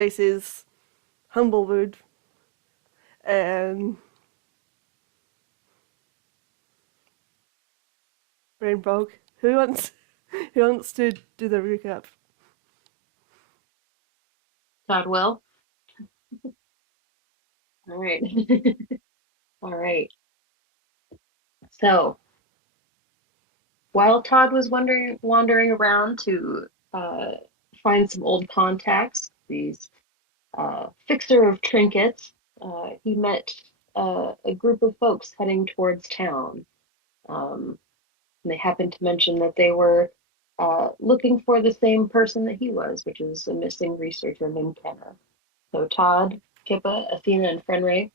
This is Humblewood. Um, Rainbog. Who wants? Who wants to do the recap? Todd will. All right. All right. So while Todd was wandering around to uh, find some old contacts, these fixer of trinkets, he met a group of folks heading towards town. Um, and they happened to mention that they were looking for the same person that he was, which is a missing researcher named Kenna. So Todd, Kippa, Athena, and Fenray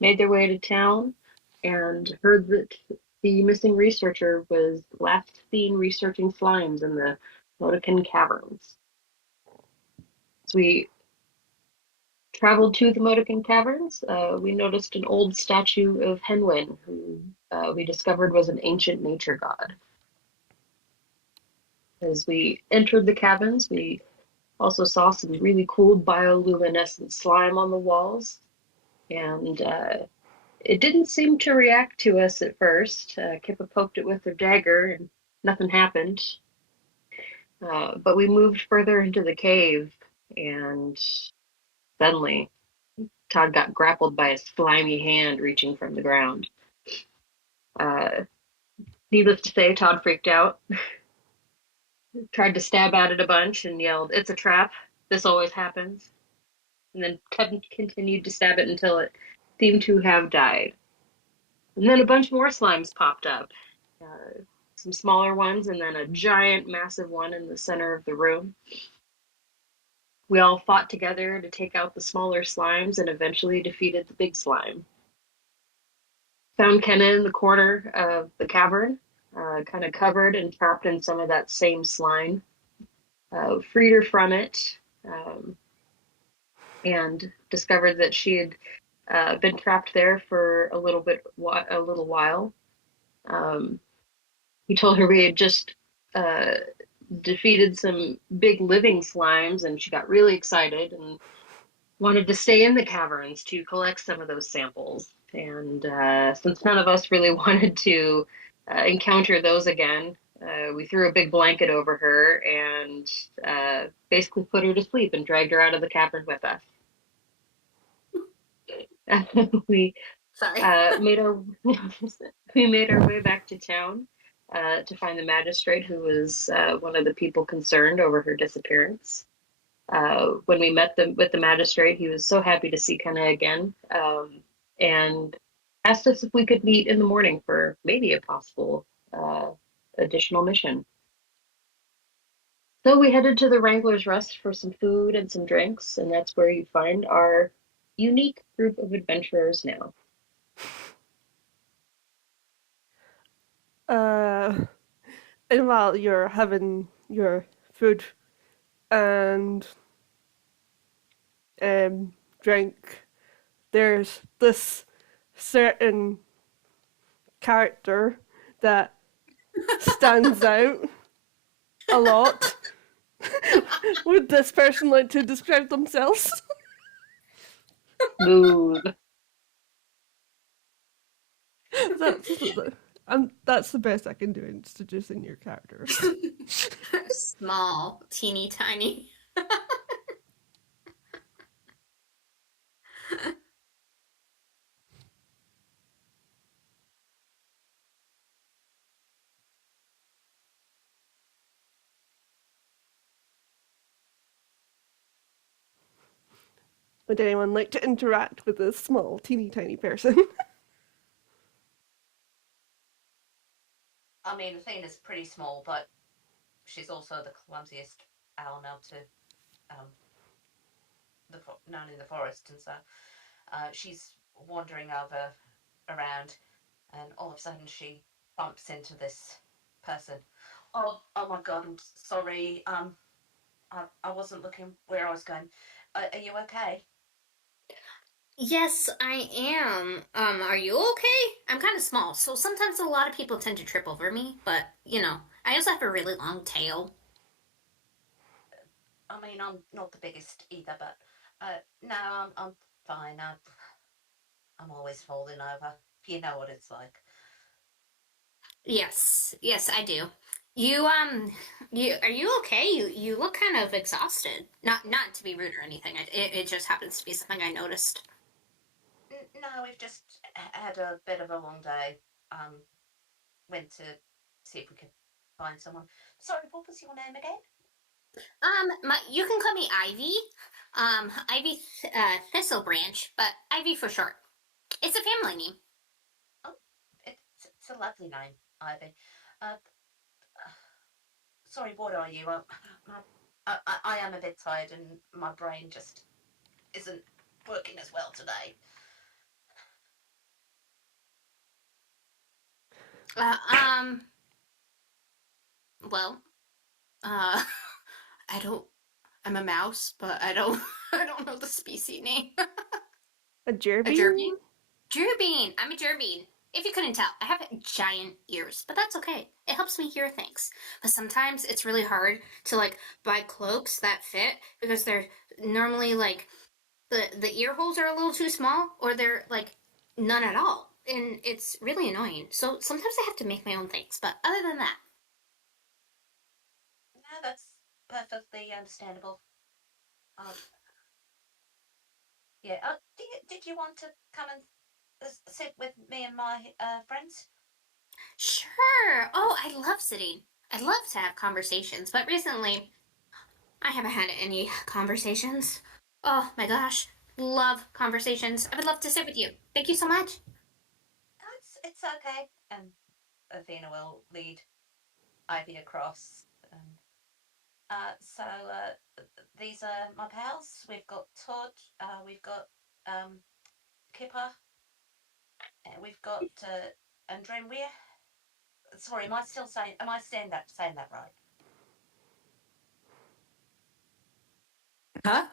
made their way to town and heard that the missing researcher was last seen researching slimes in the Modekin Caverns. So we traveled to the Modekin Caverns. We noticed an old statue of Henwin, who we discovered was an ancient nature god. As we entered the caverns, we also saw some really cool bioluminescent slime on the walls, and it didn't seem to react to us at first. Kippa poked it with her dagger and nothing happened. But we moved further into the cave and suddenly Todd got grappled by a slimy hand reaching from the ground. Uh, Needless to say, Todd freaked out, tried to stab at it a bunch and yelled, "It's a trap. This always happens." And then continued to stab it until it seemed to have died. And then a bunch more slimes popped up. Some smaller ones, and then a giant, massive one in the center of the room. We all fought together to take out the smaller slimes and eventually defeated the big slime. Found Kenna in the corner of the cavern, kind of covered and trapped in some of that same slime. Freed her from it, and discovered that she had been trapped there for a little while. Um, he told her we had just uh, defeated some big living slimes, and she got really excited and wanted to stay in the caverns to collect some of those samples. And since none of us really wanted to encounter those again, we threw a big blanket over her and basically put her to sleep and dragged her out of the cavern with us. we Sorry. made our we made our way back to town to find the magistrate, who was one of the people concerned over her disappearance. When we met them with the magistrate, he was so happy to see Kenna again, and asked us if we could meet in the morning for maybe a possible additional mission. So we headed to the Wrangler's Rest for some food and some drinks, and that's where you find our unique group of adventurers now. Uh, and while you're having your food and drink, there's this certain character that stands out a lot. Would this person like to describe themselves? Smooth. That's the best I can do in introducing your characters. Small, teeny tiny. Would anyone like to interact with this small, teeny tiny person? I mean, Athena's pretty small, but she's also the clumsiest owl now to um, known in the forest, and so she's wandering over around, and all of a sudden she bumps into this person. Oh my God! I'm sorry. I wasn't looking where I was going. Are you okay? Yes, I am. Are you okay? I'm kind of small, so sometimes a lot of people tend to trip over me, but I also have a really long tail. I mean, I'm not the biggest either, but No, I'm fine. I'm always falling over. You know what it's like. Yes, yes, I do. You are you okay? You look kind of exhausted. Not to be rude or anything. It just happens to be something I noticed. No, we've just had a bit of a long day. Went to see if we could find someone. Sorry, what was your name again? You can call me Ivy. Ivy Thistlebranch, but Ivy for short. It's a family name. Oh, it's a lovely name, Ivy. Uh, sorry, what are you? I am a bit tired and my brain just isn't working as well today. Uh, um, well, uh, I don't. I'm a mouse, but I don't. I don't know the species name. A A jerby? gerbean? Gerbean. I'm a gerbean. If you couldn't tell, I have giant ears, but that's okay. It helps me hear things. But sometimes it's really hard to like buy cloaks that fit because they're normally like the ear holes are a little too small or they're like none at all. And it's really annoying. So sometimes I have to make my own things. But other than that, No, that's perfectly understandable. Um, yeah. Did you want to come and sit with me and my friends? sure. Oh, I love sitting. I love to have conversations, but recently I haven't had any conversations. Oh my gosh. Love conversations. I would love to sit with you. Thank you so much. No, it's okay. And Athena will lead Ivy across. And these are my pals. We've got Todd. We've got Kipper. And we've got Andremwir. Sorry, am I still saying? Am I saying that right? Huh?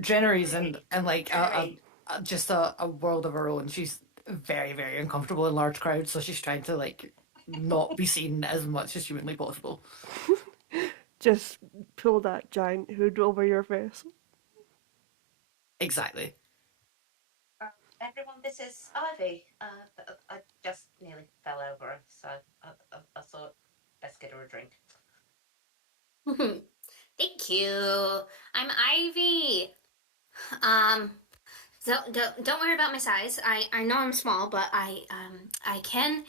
Jennery's and like Jennery. just a world of her own. She's very, very uncomfortable in large crowds, so she's trying to like not be seen as much as humanly possible. Just pull that giant hood over your face. Exactly. Everyone, this is Ivy. I just nearly fell over, so I thought best get her a drink. Thank you. I'm Ivy. Um, don't worry about my size. I know I'm small, but I can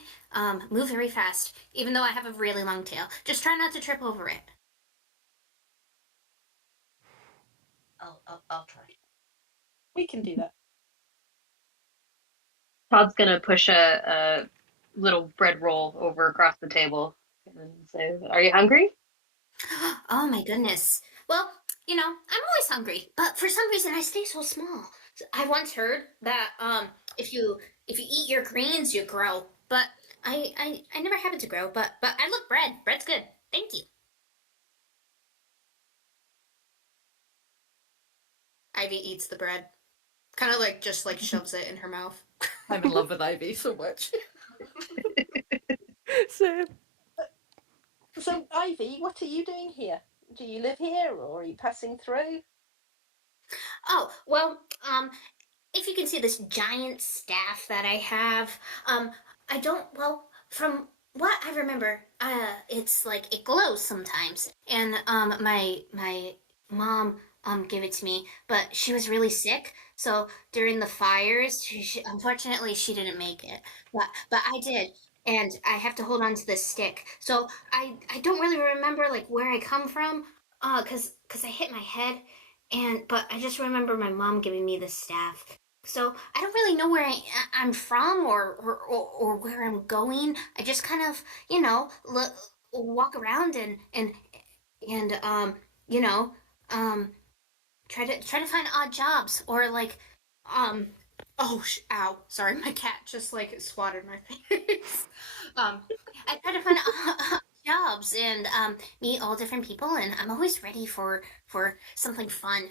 move very fast, even though I have a really long tail. Just try not to trip over it. I'll try. We can do that. Todd's gonna push a little bread roll over across the table and say, "Are you hungry?" Oh my goodness. Well, I'm always hungry, but for some reason I stay so small. I once heard that if you eat your greens, you grow. But I never happened to grow, but I love bread. Bread's good. Thank you. Ivy eats the bread. Kind of like just like shoves it in her mouth. I'm in love with Ivy so much. Same. So, Ivy, what are you doing here? Do you live here or are you passing through? Oh, well, if you can see this giant staff that I have, I don't, well, from what I remember, it's like it glows sometimes. And, my mom, gave it to me, but she was really sick. So during the fires, unfortunately, she didn't make it, but I did. And I have to hold on to this stick. So I don't really remember like where I come from, cause I hit my head but I just remember my mom giving me the staff. So I don't really know where I'm from or where I'm going. I just kind of, walk around and you know, um, try to find odd jobs or like, um, ow, sorry, my cat just like swatted my face. um, I try to find jobs and meet all different people, and I'm always ready for something fun.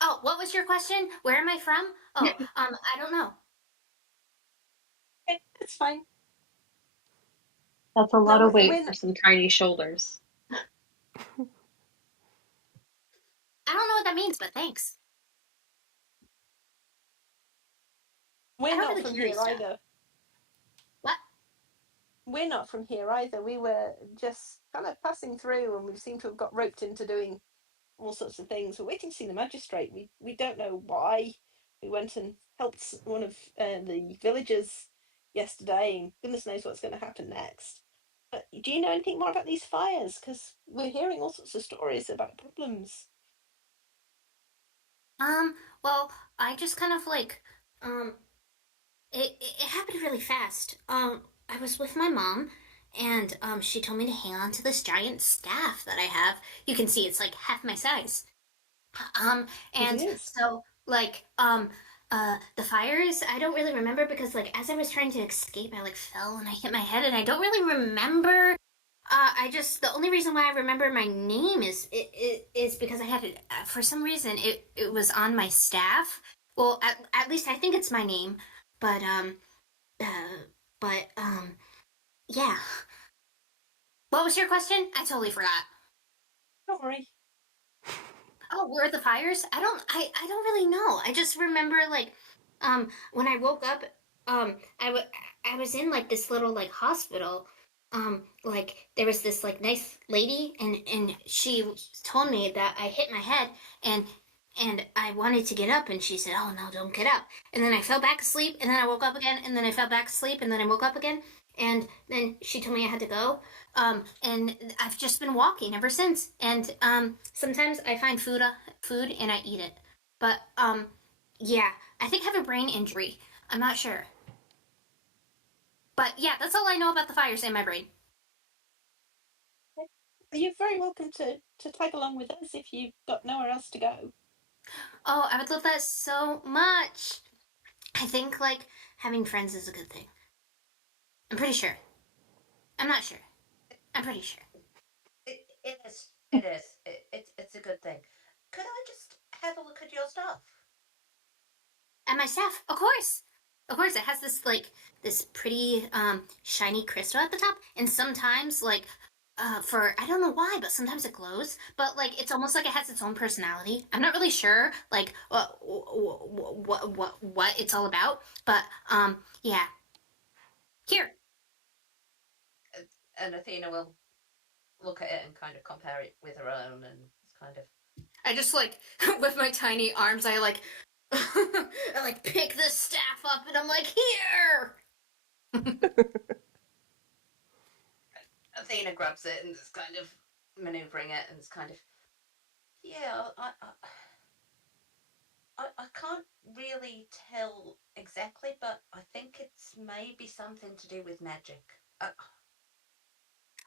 Oh, what was your question? Where am I from? Oh, I don't know. Okay, it's fine. That's a lot No, of weight we're for some tiny shoulders. that means, but thanks. We're I'm not really from curious here now. either. What? We're not from here either. We were just kind of passing through, and we seem to have got roped into doing all sorts of things. We're waiting to see the magistrate. We don't know why. We went and helped one of the villagers yesterday, and goodness knows what's going to happen next. But do you know anything more about these fires? Because we're hearing all sorts of stories about problems. Well, I just kind of like, um, it happened really fast. I was with my mom, and she told me to hang on to this giant staff that I have. You can see it's like half my size. It And is. so like the fires, I don't really remember because like as I was trying to escape, I like fell and I hit my head, and I don't really remember. I just the only reason why I remember my name is because I had it for some reason it was on my staff. Well, at least I think it's my name, but uh, but yeah. What was your question? I totally forgot. Don't worry. Oh, were the fires? I don't really know. I just remember like when I woke up um I w- I was in like this little like hospital. Like there was this like nice lady, and she told me that I hit my head, and I wanted to get up, and she said, "Oh no, don't get up." And then I fell back asleep, and then I woke up again, and then I fell back asleep, and then I woke up again, and then she told me I had to go. And I've just been walking ever since. And sometimes I find food and I eat it. But yeah, I think I have a brain injury. I'm not sure. But yeah, that's all I know about the fires in my brain. You're very welcome to tag along with us if you've got nowhere else to go. Oh, I would love that so much. I think like having friends is a good thing. I'm pretty sure. I'm not sure. I'm pretty sure. It is. It is. It's a good thing. Could I just have a look at your stuff? And my staff, of course. Of course, it has this like this pretty shiny crystal at the top, and sometimes like for I don't know why, but sometimes it glows. But like it's almost like it has its own personality. I'm not really sure like what it's all about, but yeah. Here, And Athena will look at it and kind of compare it with her own, and it's kind of. I just like with my tiny arms, I like I like pick the staff up, and I'm like here. Athena grabs it and is kind of maneuvering it, and it's kind of. Yeah, I can't really tell exactly, but I think it's maybe something to do with magic.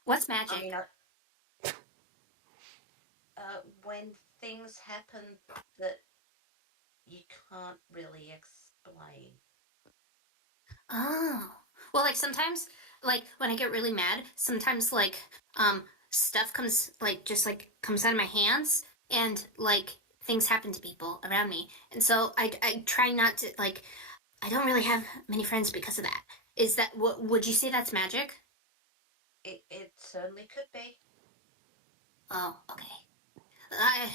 What's I magic? mean, when things happen that you can't really explain. Oh. Well, like sometimes, like when I get really mad, sometimes like stuff comes like just like comes out of my hands, and like things happen to people around me. And so I try not to like I don't really have many friends because of that. Is that what would you say that's magic? It certainly could be. Oh, okay. I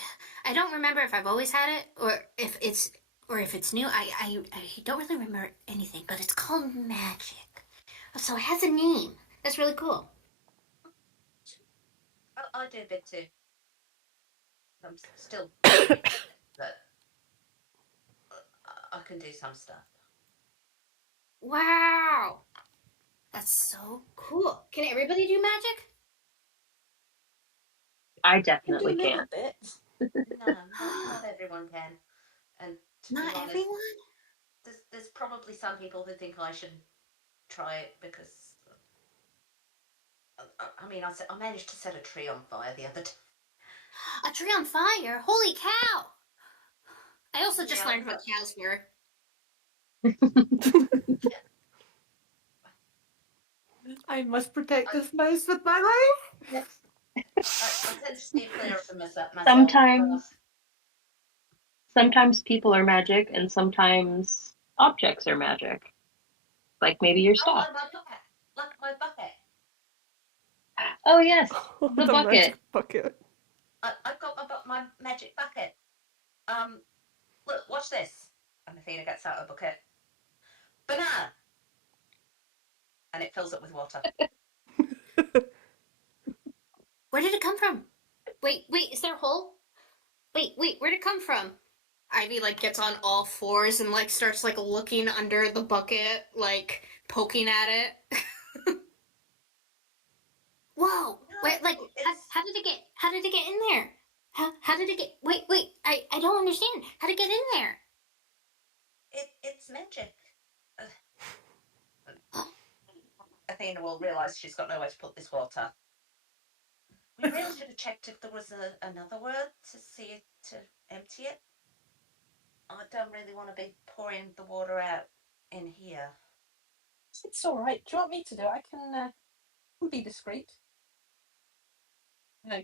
I don't remember if I've always had it or if it's new. I don't really remember anything, but it's called magic. So it has a name. That's really cool. I do a bit too. I'm still pretty new, but I can do some stuff. Wow. That's so cool. Can everybody do magic? I You can do definitely a little can't. bit. No, not everyone can. And to be Not honest, everyone? there's probably some people who think I should try it because I mean I managed to set a tree on fire the other day. A tree on fire? Holy cow! I also just Yeah, learned what cows were. I must protect this mouse with my life. Yes. I tend to steer clear of them myself. Sometimes people are magic and sometimes objects are magic. Like maybe your Oh, stuff. like my bucket. Oh yes, Oh, the the bucket. magic bucket. I've got my magic bucket. Look, watch this. And Athena gets out a bucket. Banana! And it fills up with water. Where did it come from? Wait, is there a hole? Wait, where'd it come from? Ivy like gets on all fours and like starts like looking under the bucket, like poking at it. Whoa! Wait, like how did it get in there? How did it get? Wait, I don't understand. How did it get in there? It's magic. Athena will realise she's got nowhere to put this water. We really should have checked if there was another word to see it, to empty it. I don't really want to be pouring the water out in here. It's all right. Do you want me to do it? I can be discreet. No.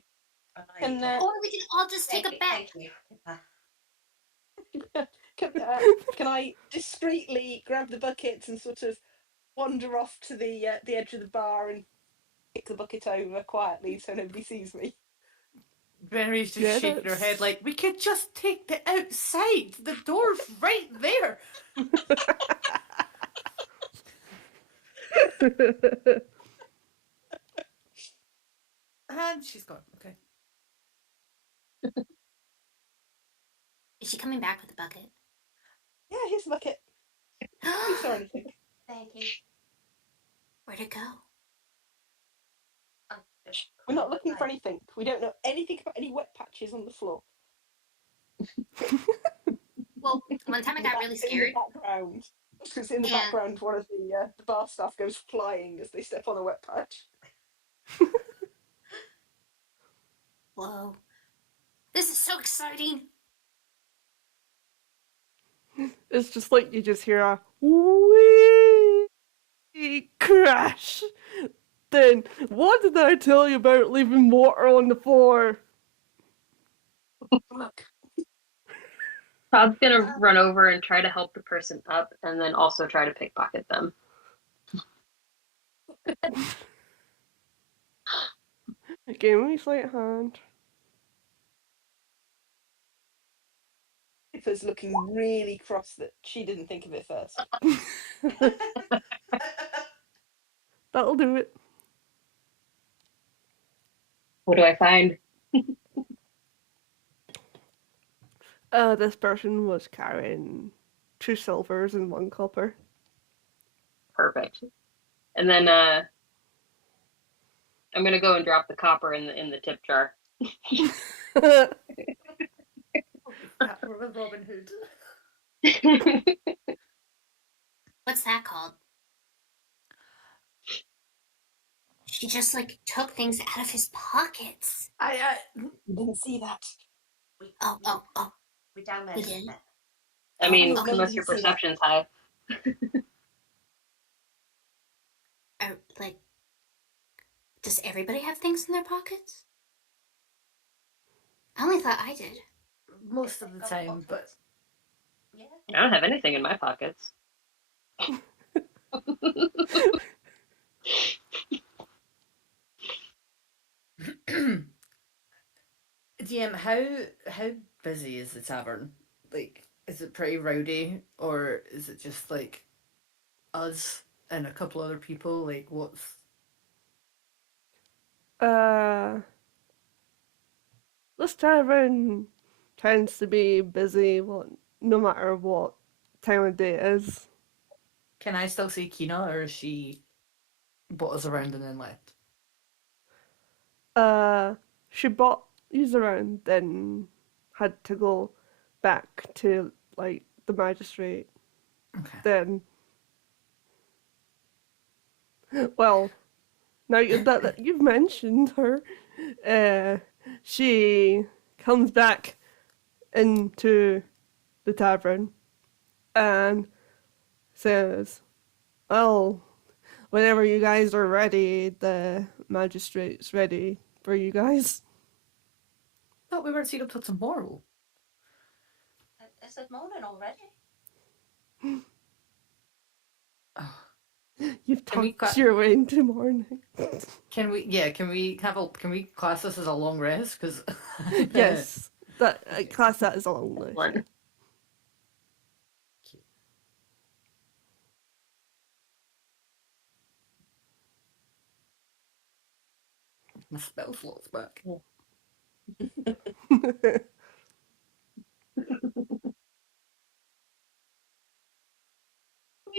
And, Or we can all just take a bet. Thank you. Can I discreetly grab the buckets and sort of wander off to the edge of the bar and kick the bucket over quietly so nobody sees me? Mary's just Yeah, shaking her that's- head like, we could just take the outside. The door's right there. And she's gone. Okay. Is she coming back with the bucket? Yeah, here's the bucket. You saw anything? Thank you. Where'd it go? We're not looking for anything. We don't know anything about any wet patches on the floor. Well, one time I got really scared. In the background, because in the Yeah. background, one of the bar staff goes flying as they step on a wet patch. Whoa. This is so exciting. It's just like you just hear a wee crash. Then, what did I tell you about leaving water on the floor? Look, Todd's gonna run over and try to help the person up, and then also try to pickpocket them. Give me a slight hand. Pippa's looking really cross that she didn't think of it first. That'll do it. What do I find? This person was carrying 2 silvers and 1 copper. Perfect. And then I'm gonna go and drop the copper in the tip jar. We're with Robin Hood. What's that called? She just like took things out of his pockets. I Didn't see that. Oh. We down there. We did. I mean, Okay. unless your perception's high. Like, does everybody have things in their pockets? I only thought I did. most of the time, but Yeah. I don't have anything in my pockets. DM, how busy is the tavern? Like, is it pretty rowdy, or is it just like us and a couple other people? Like, what's This tavern tends to be busy, well, no matter what time of day it is. can I still see Kina, or is she brought us around and then left? She bought these around, then had to go back to like the magistrate. Okay. Then, well, now that you've mentioned her, she comes back into the tavern and says, "Well, whenever you guys are ready, the magistrate's ready for you guys." Thought we weren't seeing up till tomorrow. Is it morning already? Oh. You've Can we talked your way into morning. Can we? Yeah. Can we class this as a long rest? Because Yes. That I class that as a long list. One. My spell slot's back. All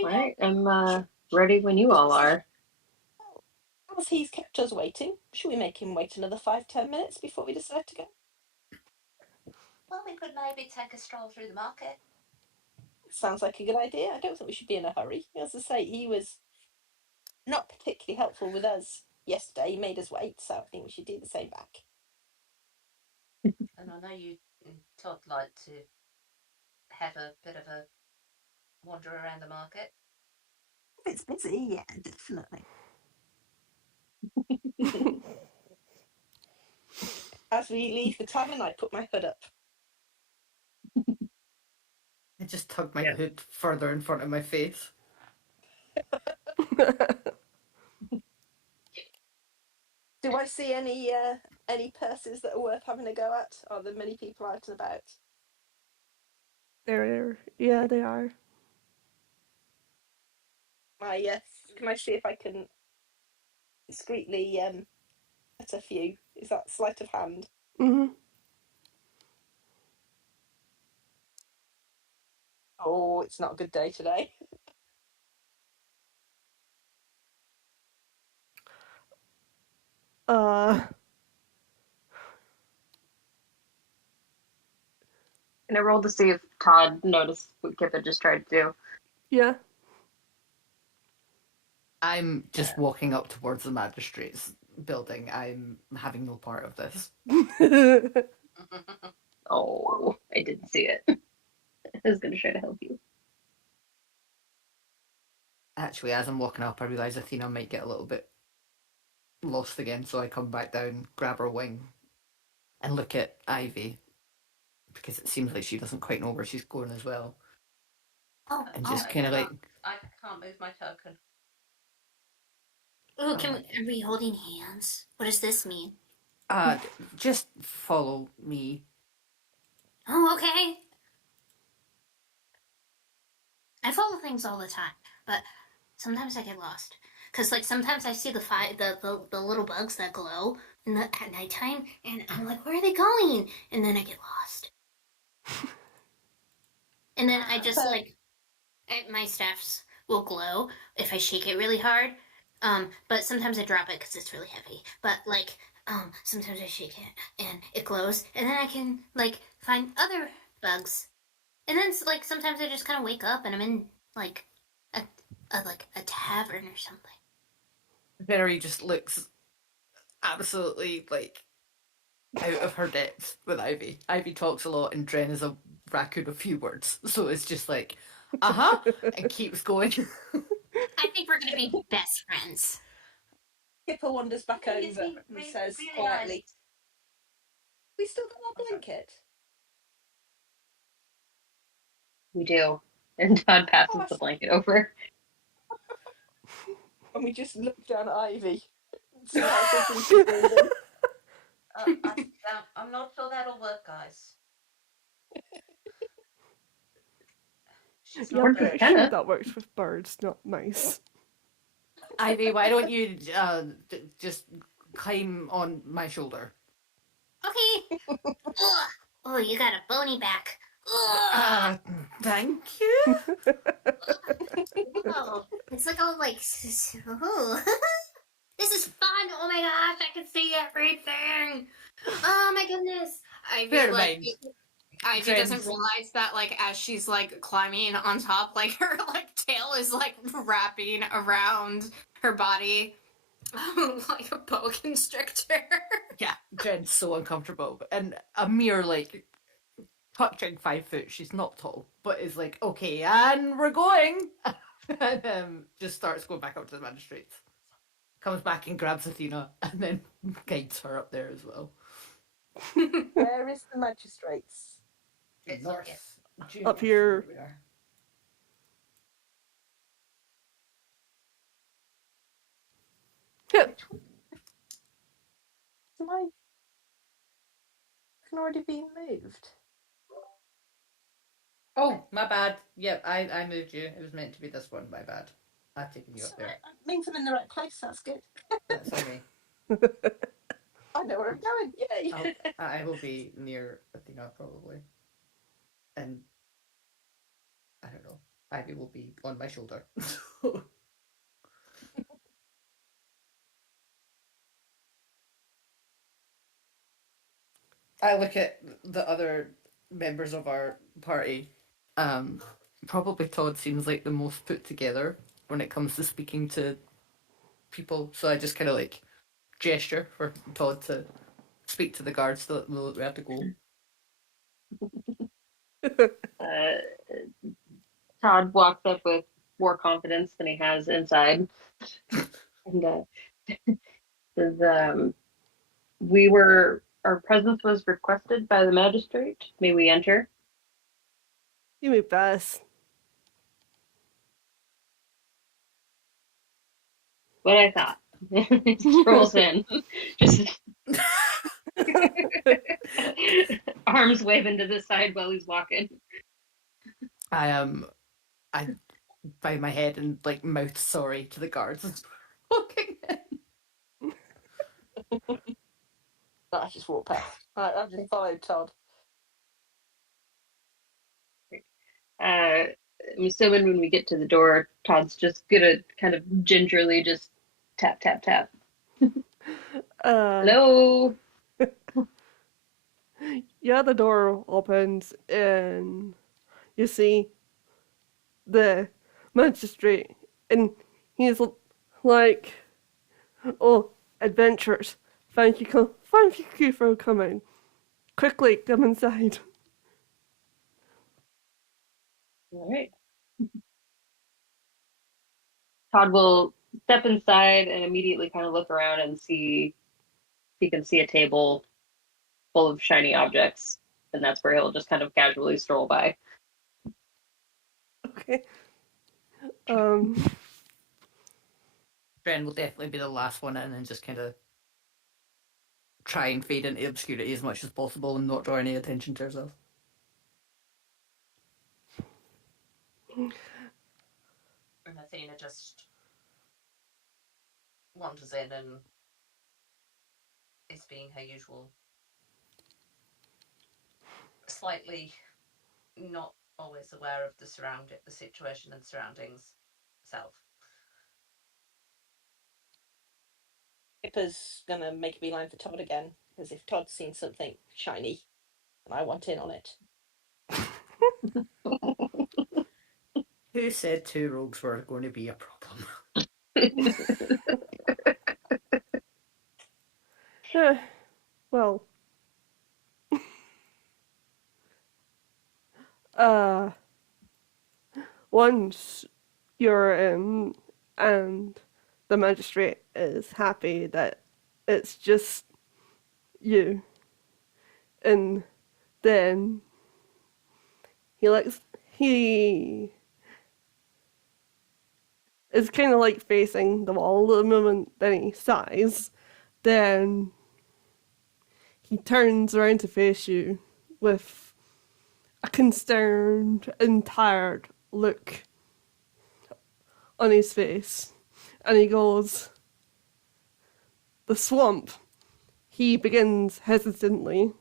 right, I'm ready when you all are. As he's kept us waiting, should we make him wait another 5-10 minutes before we decide to go? Well, we could maybe take a stroll through the market. Sounds like a good idea. I don't think we should be in a hurry. As I say, he was not particularly helpful with us yesterday. He made us wait, so I think we should do the same back. And I know you and Todd like to have a bit of a wander around the market. If it's busy, yeah, definitely. As we leave the tavern, I put my hood up. I just tugged my hood further in front of my face. Do I see any purses that are worth having a go at? Are there many people out and about? Yeah, they are. Can I see if I can discreetly get a few? Is that sleight of hand? Mhm. Oh, it's not a good day today. Can I roll to see if Todd noticed what Kip had just tried to do? Yeah. I'm just walking up towards the magistrate's building. I'm having no part of this. Oh, I didn't see it. I was going to try to help you. Actually, as I'm walking up, I realise Athena might get a little bit lost again, so I come back down, grab her wing, and look at Ivy, because it seems like she doesn't quite know where she's going as well. Oh, And oh. just kind of like, I can't move my token. Ooh, are we holding hands? What does this mean? just follow me. Oh, okay. I follow things all the time, but sometimes I get lost. Cause like sometimes I see the little bugs that glow at nighttime, and I'm like, where are they going? And then I get lost. And then I just like my staffs will glow if I shake it really hard. But sometimes I drop it because it's really heavy. But like sometimes I shake it and it glows, and then I can like find other bugs. And then like sometimes I just kind of wake up and I'm in like a tavern or something. Very just looks absolutely like out of her depth with Ivy. Ivy talks a lot, and Dren is a raccoon of few words, so it's just like, and keeps going. I think we're gonna be best friends. Kipper wanders back Yeah, over and says quietly, "We still got our blanket." We do. And Todd passes the blanket over. And we just look down at Ivy and see how quickly she's moving. I'm not sure that'll work, guys. She's Yeah, not I'm Works very. pretty with sure Kenna. that works with birds, not mice. Ivy, why don't you just climb on my shoulder? Okay. Ugh. Oh, you got a bony back. Thank you. Oh, it's like all like. Oh. This is fun. Oh my gosh, I can see everything. Oh my goodness. Bear in mind, Ivy Dren's- doesn't realize that, like, as she's like climbing on top, like her like tail is like wrapping around her body, like a boa constrictor. Yeah, Dren's so uncomfortable, and a mere like touching 5 foot. She's not tall, but is like, okay, and we're going. And just starts going back up to the magistrates. Comes back and grabs Athena, and then guides her up there as well. Where is the magistrates? It's North. Up here. We are. Yeah. My can already be moved. Oh, my bad. Yep, I moved you. It was meant to be this one. My bad. I've taken you So up there. it means I'm in the right place. That's good. That's on me. I know where I'm going. Yay! I will be near Athena probably, and I don't know. Ivy will be on my shoulder. I look at the other members of our party. Um, Probably Todd seems like the most put together when it comes to speaking to people. So I just kind of like gesture for Todd to speak to the guards to let them know that we have to go. Uh, Todd walks up with more confidence than he has inside, and says, our presence was requested by the magistrate. May we enter?" You may pass. What I thought. Strolls in, just arms waving to the side while he's walking. I bow my head and like mouth sorry to the guards as we're walking in. I just walked past. I've just followed Todd. I'm assuming when we get to the door, Todd's just gonna kind of gingerly just tap, tap, tap. Uh, Hello? yeah, the door opens and you see the magistrate, and he's like, "Oh, adventurers! Thank you for coming. Quickly, come inside." All right. Todd will step inside and immediately kind of look around and see if he can see a table full of shiny objects. And that's where he'll just kind of casually stroll by. Okay. Um. Dren will definitely be the last one in and just kind of try and fade into obscurity as much as possible and not draw any attention to herself. And Athena just wanders in and is being her usual, slightly not always aware of the situation and surroundings self. Pippa's gonna make a beeline for Todd again, because if Todd's seen something shiny, and I want in on it. Who said two rogues were going to be a problem? Well. Uh. Once you're in, and the magistrate is happy that it's just you, and then he is kind of like facing the wall the moment then he sighs, then he turns around to face you with a concerned and tired look on his face, and he goes, "The swamp," he begins hesitantly,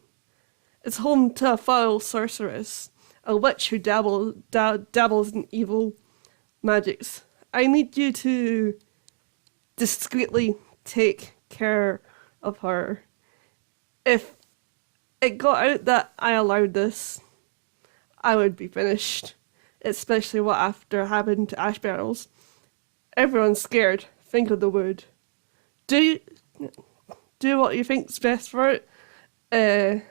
"is home to a foul sorceress, a witch who dabbles in evil magics. I need you to discreetly take care of her. If it got out that I allowed this, I would be finished, especially what after happened to Ash Barrels. Everyone's scared. Think of the wood. Do do what you think's best for it. Uh,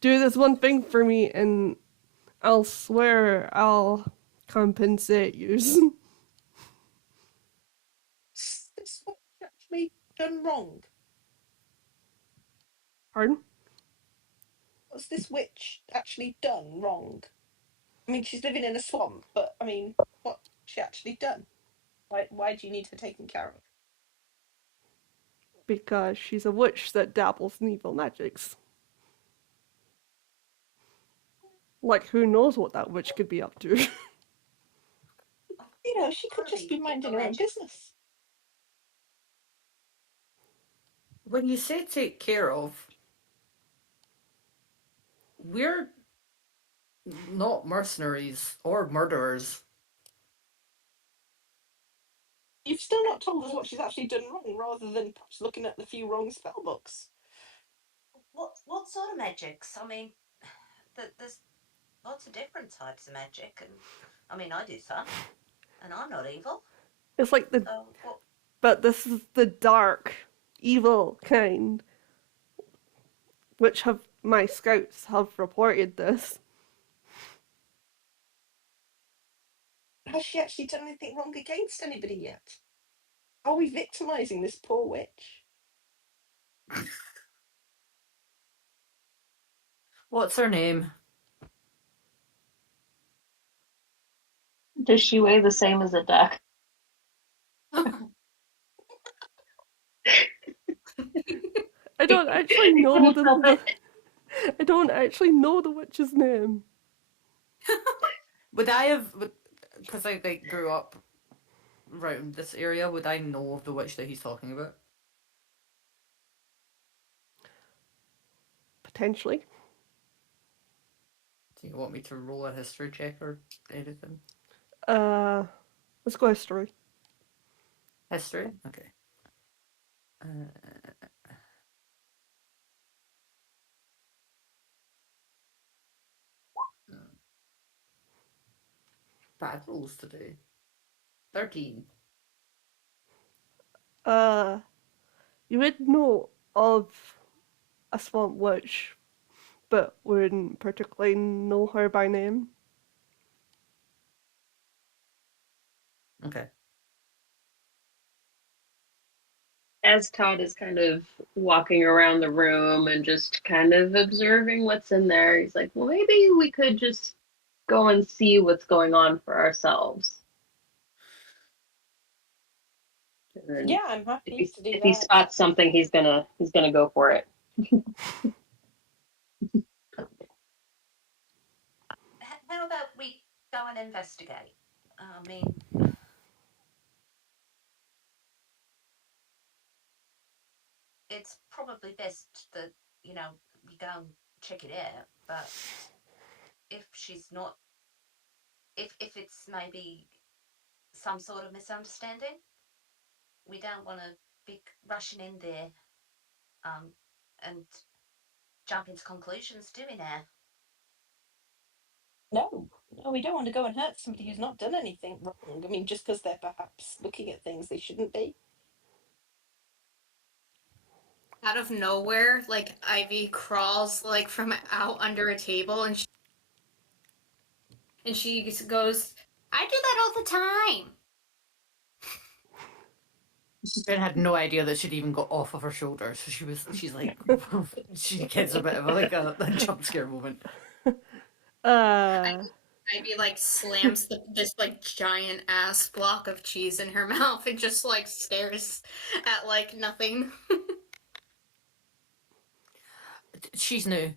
do this one thing for me, and I'll swear I'll compensate you." Is this what actually done wrong? Pardon? What's this witch actually done wrong? I mean, she's living in a swamp, but I mean, what's she actually done? Why do you need her taken care of? Because she's a witch that dabbles in evil magics. Like, who knows what that witch could be up to? You know, she could just be minding her own business. When you say take care of, we're not mercenaries or murderers. You've still not told us what she's actually done wrong, rather than perhaps looking at the few wrong spell books. What sort of magics? I mean, there's lots of different types of magic, and I mean, I do some, and I'm not evil. It's like the. So what? But this is the dark, evil kind, which have my scouts have reported this. Has she actually done anything wrong against anybody yet? Are we victimising this poor witch? What's her name? Does she weigh the same as a duck? I don't actually Can know you help the it? I don't actually know the witch's name. Would I have, because I like grew up around this area, would I know of the witch that he's talking about? Potentially. Do you want me to roll a history check or anything? Let's go history. History? Okay. Bad rolls today. 13. You would know of a swamp witch, but wouldn't particularly know her by name. Okay. As Todd is kind of walking around the room and just kind of observing what's in there, he's like, well, maybe we could just go and see what's going on for ourselves. And Yeah, I'm happy to do if that. he spots something, he's gonna go for it. How about we go and investigate? I mean, it's probably best that we go and check it out. But if she's not, if it's maybe some sort of misunderstanding, we don't want to be rushing in there, and jump into conclusions, do we now? No, we don't want to go and hurt somebody who's not done anything wrong. I mean, just because they're perhaps looking at things they shouldn't be. Out of nowhere, like Ivy crawls like from out under a table, and she just goes, "I do that all the time." Jen had no idea that she'd even got off of her shoulder, so she's like, she gets a bit of a jump scare moment. Ivy like slams this like giant ass block of cheese in her mouth and just like stares at like nothing. She's new.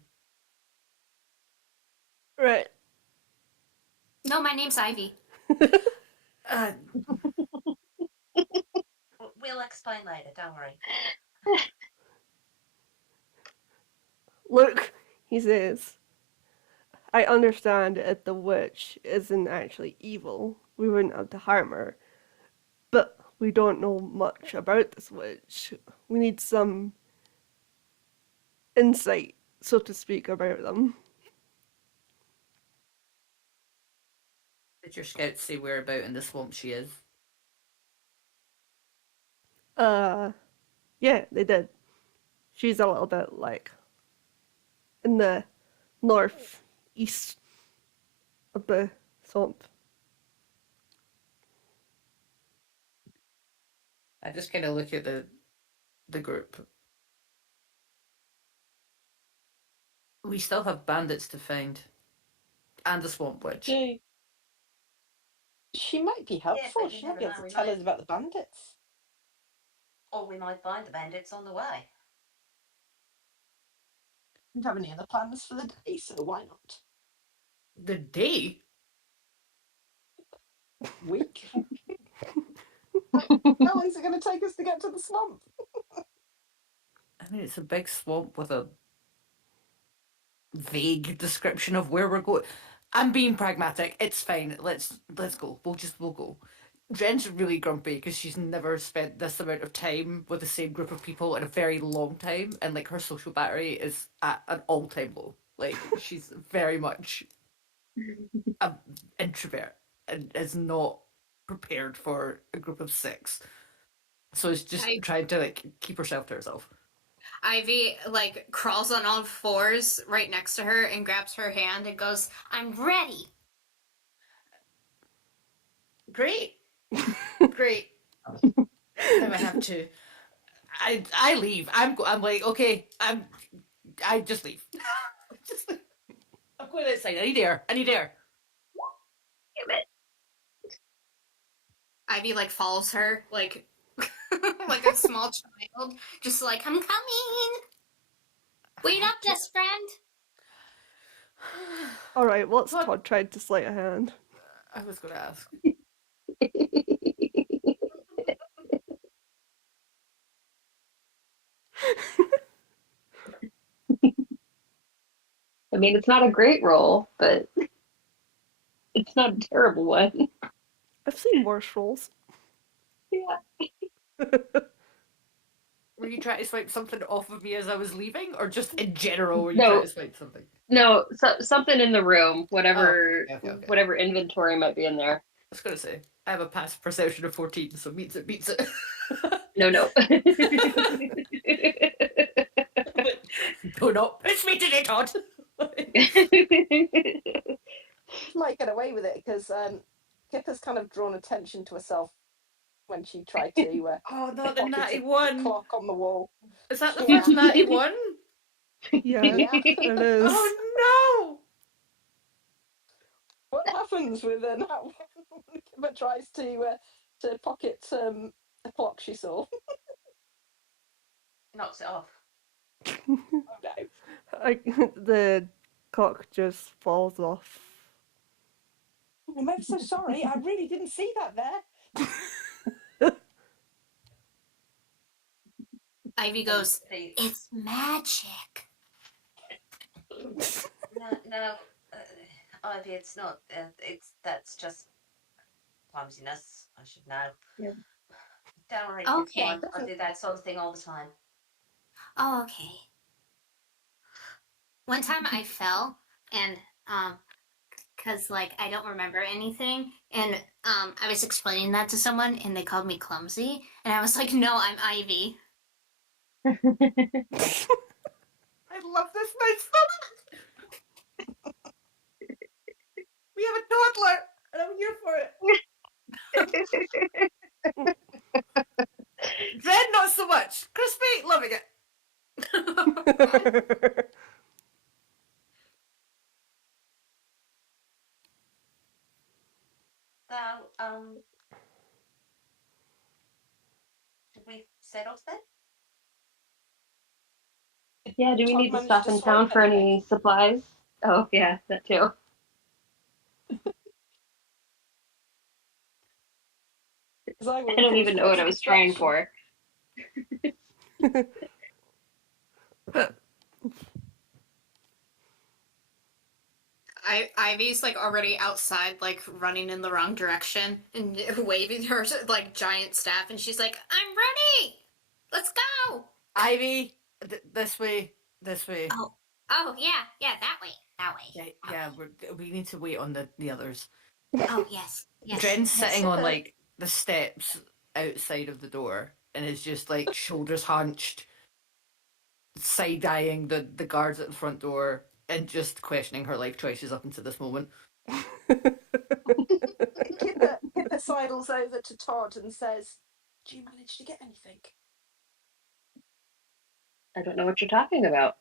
Right. No, my name's Ivy. We'll explain later, don't worry. Look, he says, I understand if the witch isn't actually evil, we wouldn't have to harm her. But we don't know much about this witch. We need some insight, so to speak, about them. Did your scouts say whereabout in the swamp she is? Yeah, they did. She's a little bit like in the northeast of the swamp. I just kind of look at the group. We still have bandits to find, and the swamp witch. She might be helpful. but She you might never be able know, to we tell might- us about the bandits. Or we might find the bandits on the way. We don't have any other plans for the day, so why not? The day? Week? How long is it going to take us to get to the swamp? I mean, it's a big swamp with a vague description of where we're going. I'm being pragmatic. It's fine. Let's go. We'll go. Jen's really grumpy because she's never spent this amount of time with the same group of people in a very long time, and like her social battery is at an all-time low. Like she's very much an introvert and is not prepared for a group of six. So it's just trying to like keep herself to herself. Ivy like crawls on all fours right next to her and grabs her hand and goes, "I'm ready." Great, great. Now I have to. I leave. I'm like okay. I just leave. Just leave. I'm going outside. I need air. I need air. Ivy like follows her like like a small child, just like, "I'm coming. Wait up, best friend." All right, what's Todd- Todd tried to sleight of hand? I was going to ask. I mean, it's not a great roll, but it's not a terrible one. I've seen worse rolls. Yeah. Were you trying to swipe something off of me as I was leaving, or just in general? Were you No. trying to swipe something? No, something in the room, whatever okay. whatever inventory might be in there. I was going to say I have a passive perception of 14, so meets it. Beats it. No. Do not push me today, Todd. She might get away with it because Kippa's kind of drawn attention to herself when she tried to Oh, not the pocket natty a one. clock on the wall. Is that the Yeah. first natty one? Yeah, Yeah. it is. Oh What happens with a nat one when Kippa tries to pocket a clock she saw? Knocks it off. Oh no. The cock just falls off. I'm ever so sorry. I really didn't see that there. Ivy goes, The, "It's magic." no, Ivy, it's not. That's just clumsiness. I should know. Yeah. Don't worry, Okay. I do that sort of thing all the time. Oh, okay. One time I fell and because like I don't remember anything, and I was explaining that to someone and they called me clumsy, and I was like, "No, I'm Ivy." I love this night so much. We have a toddler, and I'm here for it. Jen, not so much. Crispy, loving it. So, should we set off then? Yeah, do we Todd need to managed stop to in swipe town for anything? any supplies? Oh, yeah, that too. I I don't even know what I was trying for. Ivy's like already outside, like running in the wrong direction and waving her like giant staff, and she's like, "I'm ready. Let's go." Ivy, this way, this way. Oh, yeah, that way. Yeah. We need to wait on the others. Oh, yes. Jen's sitting on Kippa- like the steps outside of the door and is just like shoulders hunched, side eyeing the guards at the front door and just questioning her life choices up until this moment. Kippa sidles over to Todd and says, "Do you manage to get anything?" I don't know what you're talking about.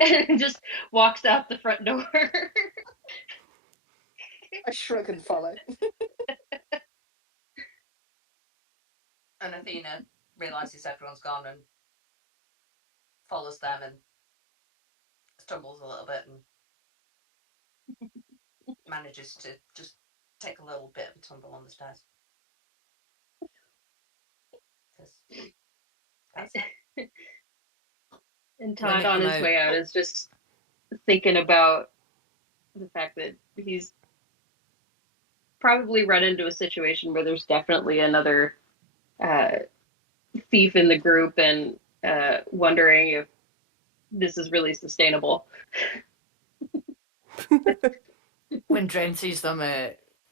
And just walks out the front door. I shrug and follow. And Athena realizes everyone's gone and follows them and stumbles a little bit and manages to just take a little bit of a tumble on the stairs. That's it. And When Todd they on come his out, way out is just thinking about the fact that he's probably run into a situation where there's definitely another uh, thief in the group, and wondering if this is really sustainable. when Dren sees them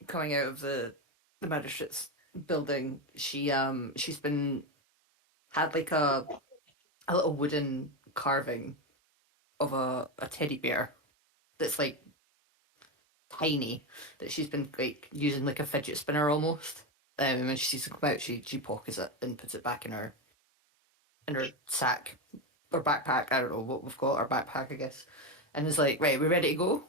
coming out of the magistrate's building, she's been had like a little wooden carving of a teddy bear that's like tiny, that she's been like using like a fidget spinner almost. And when she sees them come out, she pockets it and puts it back in her sack or backpack. I don't know what we've got, our backpack, I guess. And is like, right, we ready to go?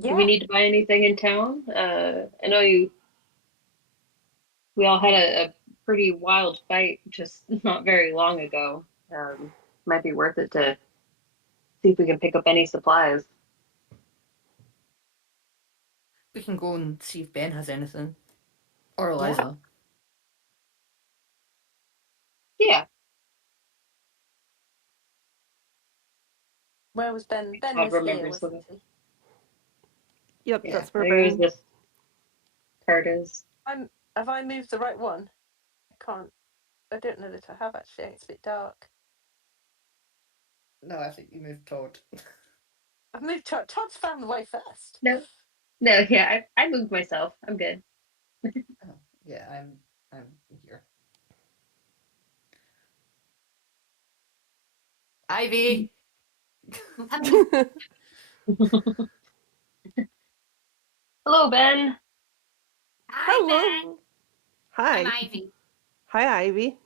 Do we need to buy anything in town? I know we all had a pretty wild fight just not very long ago. Might be worth it to see if we can pick up any supplies. We can go and see if Ben has anything. Or Eliza. Yeah. Where was Ben? Ben Todd was here, remembers wasn't he? Yep, Yeah, that's where there's Ben. this card is. Have I moved the right one? I can't. I don't know that I have actually. It's a bit dark. No, I think you moved Todd. I've moved Todd. Todd's found the way first. No, no, yeah, I moved myself. I'm good. Oh, yeah, I'm here. Ivy. I'm here. Hello, Ben. Hi, Ben. Hello. Hi. I'm Ivy. Hi, Ivy.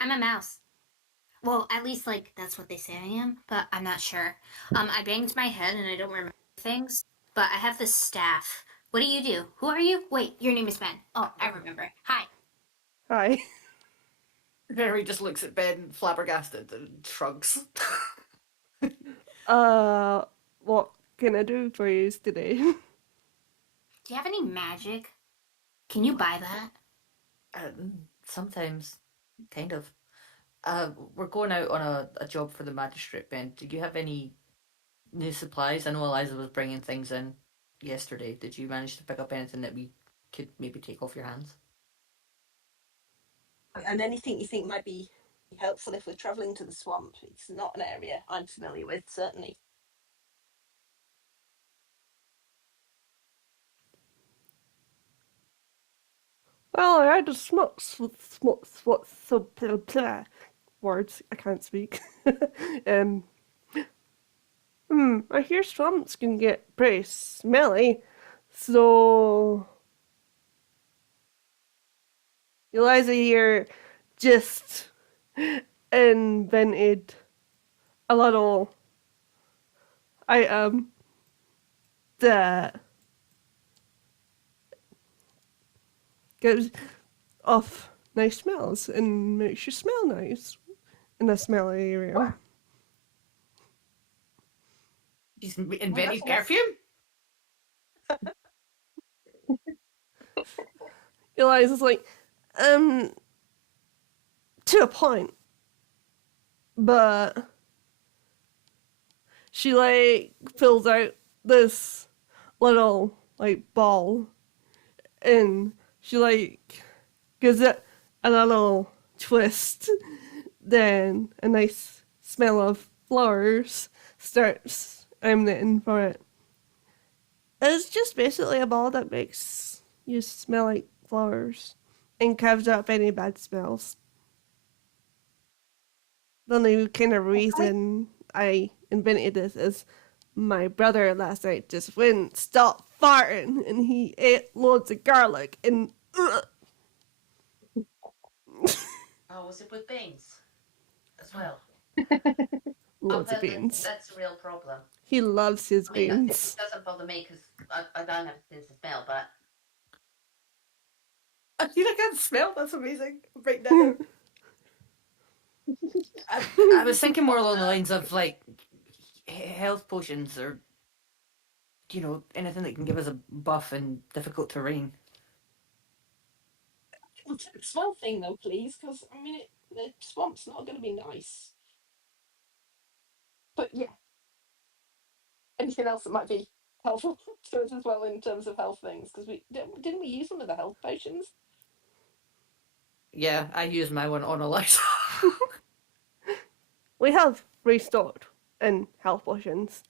I'm a mouse. Well, at least like that's what they say I am, but I'm not sure. I banged my head and I don't remember things, but I have this staff. What do you do? Who are you? Wait, your name is Ben. Oh, I remember. Hi. Hi. Mary just looks at Ben, flabbergasted, and shrugs. What can I do for you today? Do you have any magic? Can you buy that? Sometimes, kind of. We're going out on a job for the magistrate, Ben. Did you have any new supplies? I know Eliza was bringing things in yesterday. Did you manage to pick up anything that we could maybe take off your hands? And anything you think might be helpful if we're travelling to the swamp. It's not an area I'm familiar with, certainly. Well, I had a so blah, blah, words I can't speak. um. I hear swamps can get pretty smelly, so Eliza here just invented a little item that gives off nice smells and makes you smell nice in a smelly area. She's invented that's perfume? Eliza's like, to a point, but she like fills out this little like ball and she like gives it a little twist. Then a nice smell of flowers starts emanating from it. It's just basically a ball that makes you smell like flowers and covers up any bad smells. The only kind of reason I invented this is my brother last night just wouldn't stop farting and he ate loads of garlic and Oh, was it with beans as well? loads of beans. That's a real problem. He loves his I mean, beans. it doesn't bother me because I don't have a sense of smell, but You can't smell? That's amazing. Right now. I was thinking more along the lines of like health potions or anything that can give us a buff in difficult terrain. We'll take the smell thing though, please, because I mean, the swamp's not going to be nice. But yeah, anything else that might be helpful to us as well in terms of health things? Because didn't we use one of the health potions? Yeah, I used my one on Alexa. We have restocked in health potions.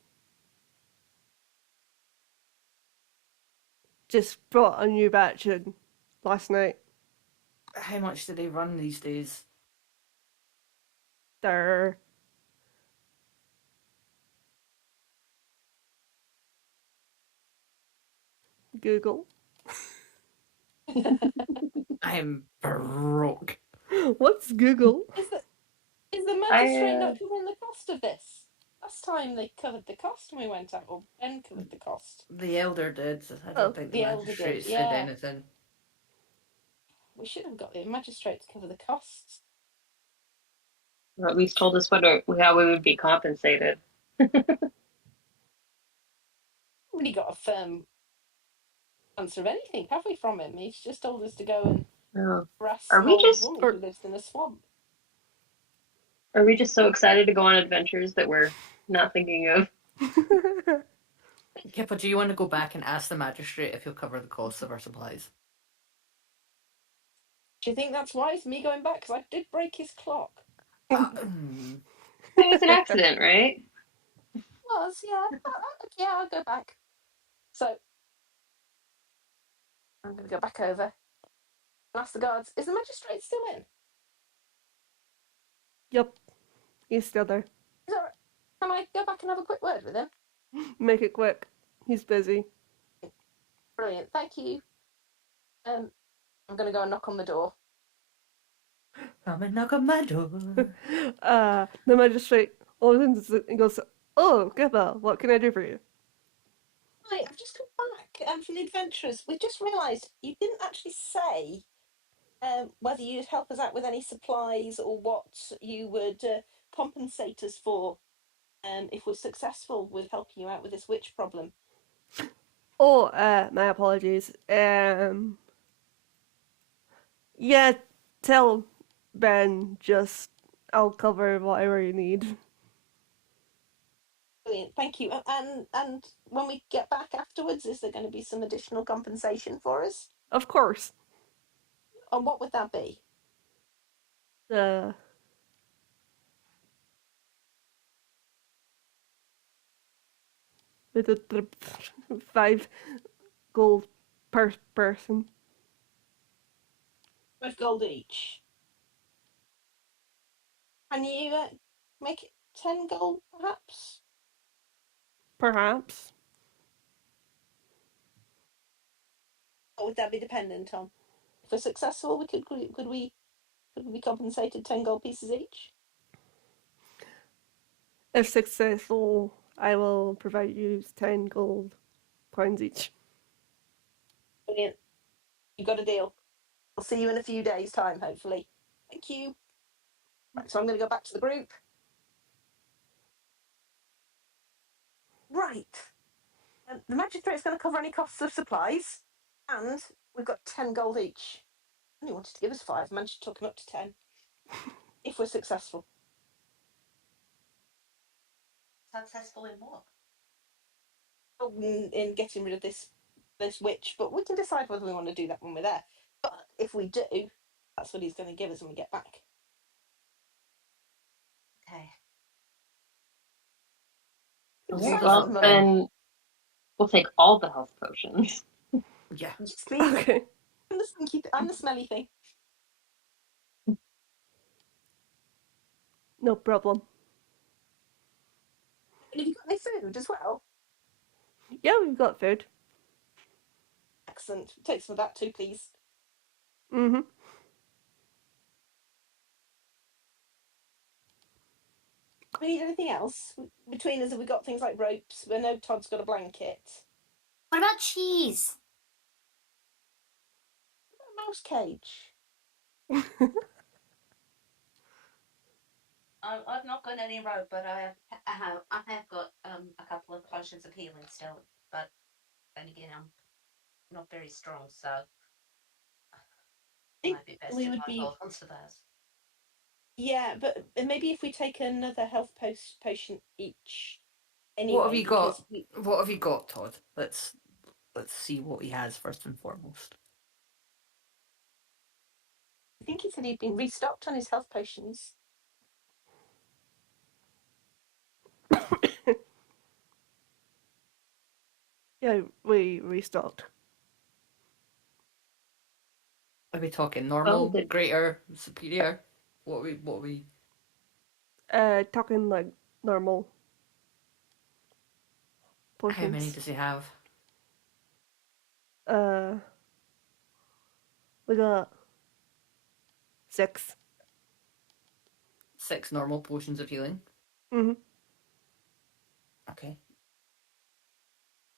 Just brought a new batch in last night. How much do they run these days? They're Google. I'm broke. What's Google? Is the magistrate not covering the cost of this? Last time they covered the cost when we went out, or Ben covered the cost. The elder did. I Oh, don't think the the elder magistrate did, said yeah. anything. We should have got the magistrate to cover the costs. Or at least told us how we would be compensated. Really got a firm answer of anything, have we, from him? He's just told us to go and Oh. harass Are some we old just- woman who lives in a swamp. Are we just so excited to go on adventures that we're not thinking of? Kippa, do you want to go back and ask the magistrate if he'll cover the costs of our supplies? Do you think that's wise, me going back? Because I did break his clock. It was an accident, right? Was, yeah. Yeah, I'll go back. So, I'm going to go back over and ask the guards, is the magistrate still in? Yep, he's still there. Is that right? Can I go back and have a quick word with him? Make it quick. He's busy. Brilliant, thank you. I'm going to go and knock on the door. Come and knock on my door. The magistrate opens it and goes, "Oh, Gibba, what can I do for you?" Hi, I've just come back from the adventurers. We just realised you didn't actually say whether you'd help us out with any supplies or what you would compensate us for if we're successful with helping you out with this witch problem. Oh, my apologies. Yeah, tell Ben I'll cover whatever you need. Brilliant, thank you. And when we get back afterwards, is there going to be some additional compensation for us? Of course. And what would that be? The 5 gold per person. 5 gold each. Can you make it 10 gold, perhaps? Perhaps. What would that be dependent on? If we're successful, could we be compensated 10 gold pieces each? If successful, I will provide you 10 gold coins each. Brilliant. You got a deal. I'll see you in a few days' time, hopefully. Thank you. Right, so I'm going to go back to the group. Right. The magistrate's going to cover any costs of supplies, and we've got 10 gold each. Only wanted to give us 5, managed to talk him up to 10. If we're successful. Successful in what? In getting rid of this witch, but we can decide whether we want to do that when we're there. But if we do, that's what he's going to give us when we get back. Okay. Okay, well, then we'll take all the health potions. Yeah. Yes, please. Okay. I'm the smelly thing. No problem. And have you got any food as well? Yeah, we've got food. Excellent. Take some of that too, please. Mm-hmm. Do we need anything else? Between us, have we got things like ropes? We know Todd's got a blanket. What about cheese? A mouse cage. I've not gone any road, but I have got a couple of potions of healing still. But then again, I'm not very strong, so it might be best we if would I be, hold on to those. yeah, but maybe if we take another health potion each What have anyway, you got? because we, What have you got, Todd? Let's see what he has first and foremost. I think he said he'd been restocked on his health potions. Yeah, we restocked. Are we talking Oh, normal, good. greater, superior? What are we? Talking like normal potions. How many does he have? We got 6. 6 normal potions of healing. Mm-hmm. Okay.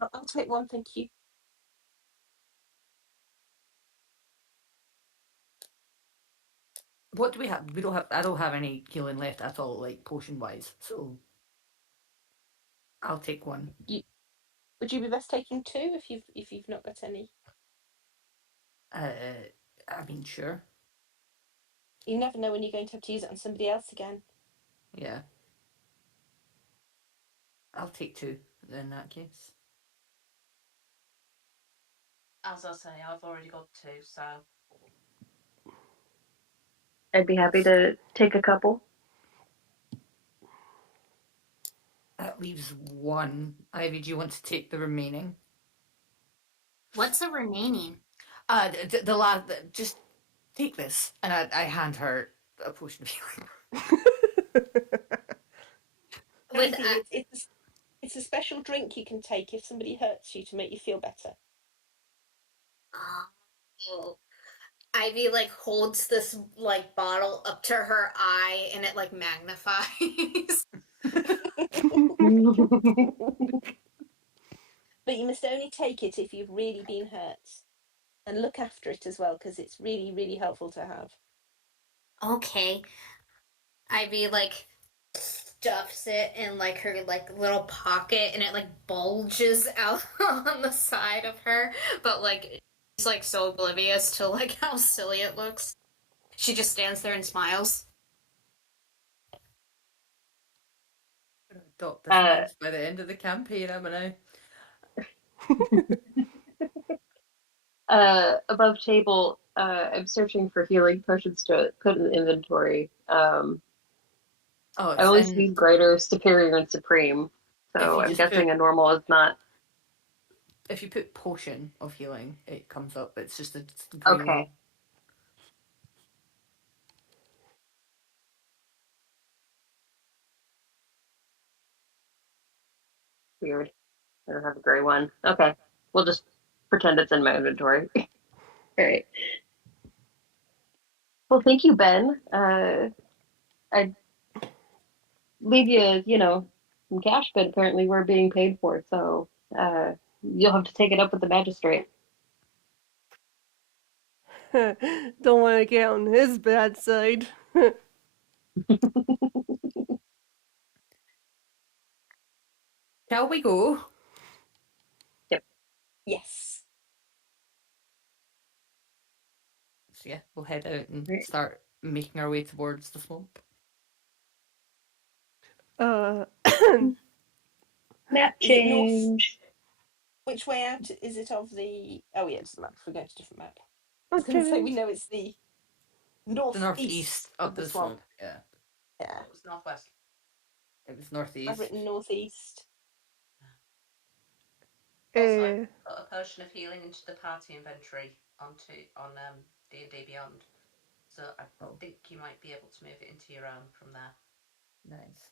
I'll take one, thank you. What do we have? We don't have. I don't have any healing left at all, like potion wise. So I'll take one. Would you be best taking 2 if you've not got any? I mean, sure. You never know when you're going to have to use it on somebody else again. Yeah. I'll take 2 in that case. As I say, I've already got 2, so I'd be happy to take a couple. That leaves 1. Ivy, do you want to take the remaining? What's the remaining? The last. Just take this, and I hand her a potion of healing. With Ivy, it's a special drink you can take if somebody hurts you to make you feel better. oh, Ivy like holds this like bottle up to her eye and it like magnifies. But you must only take it if you've really been hurt. And look after it as well, because it's really, really helpful to have. Okay. Ivy like stuffs it in like her like little pocket and it like bulges out on the side of her, but like she's like so oblivious to like how silly it looks. She just stands there and smiles. Adopt the smiles by the end of the campaign, am I now? Above table, I'm searching for healing potions to put in inventory. Oh, I always need greater, superior, and supreme. So I'm guessing a normal is not. If you put potion of healing, it comes up. It's just a grey Okay. one. Weird. I don't have a gray one. Okay. We'll just pretend it's in my inventory. All right. Well, thank you, Ben. I'd leave you, some cash, but apparently we're being paid for it, so you'll have to take it up with the magistrate. Don't want to get on his bad side. Shall we go? Yep. Yes. So yeah, we'll head out and Right. start making our way towards the swamp. Map Is it north? change. Which way out is it of the? Oh yeah, it's the map. We're going to a different map. I was Okay. going to say we know it's the The northeast of the swamp. Yeah. Yeah, it was northwest. It was northeast. I've written northeast. Also, put a potion of healing into the party inventory on D&D Beyond. So I think you might be able to move it into your own from there. Nice.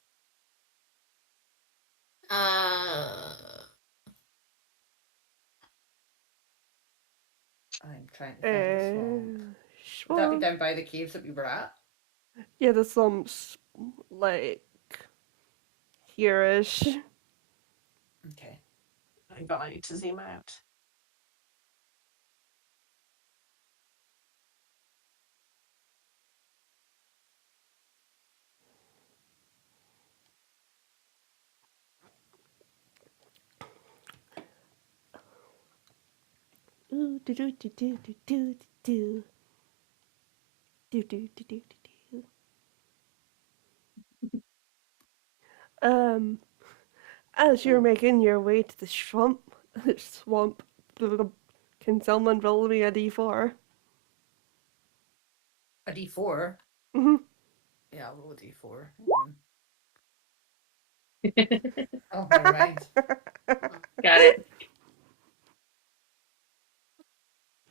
I'm trying to find the swamp. Would that be down by the caves that we were at? Yeah, the swamp's like here-ish. Okay. Hang on, I need to zoom out. do do do do do do do do do do do do do. As you're making your way to the swamp, can someone roll me a d4? A D4. Mm-hmm. Yeah, I'll roll a D4. Oh, never mind. Got it.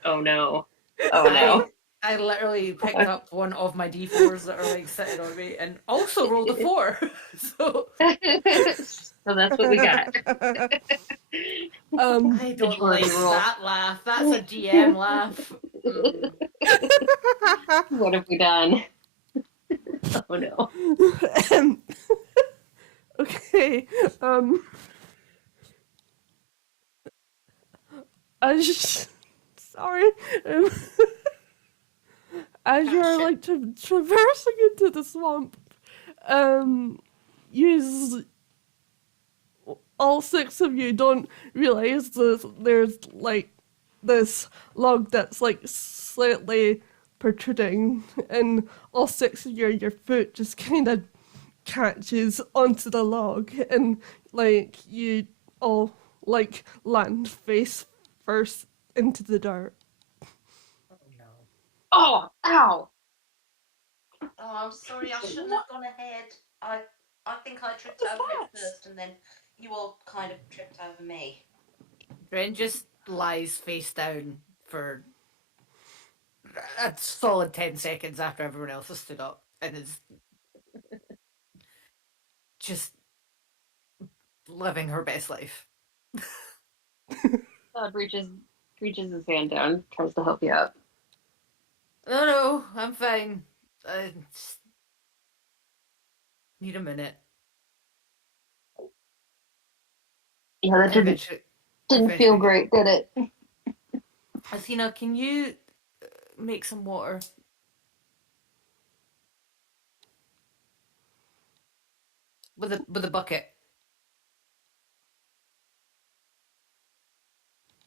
Oh no. Oh no. I literally picked up one of my D4s that are like sitting on me and also rolled a 4. So So that's what we got. I don't Majority like rule. that laugh. That's a GM laugh. What have we done? Oh no. Okay. Sorry. Um, as you're like traversing into the swamp, you all six of you don't realize that there's like this log that's like slightly protruding, and all six of your foot just kind of catches onto the log, and like you all like land face first into the dirt. Oh no. Oh, ow. Oh, I'm sorry. I shouldn't have gone ahead. I think I tripped over it first, and then you all kind of tripped over me. Dren just lies face down for a solid 10 seconds after everyone else has stood up and is just living her best life. Todd reaches his hand down, tries to help you out. No, I'm fine. I just need a minute. Yeah, that didn't Eventually feel great, did it? Athena, can you make some water? With a bucket.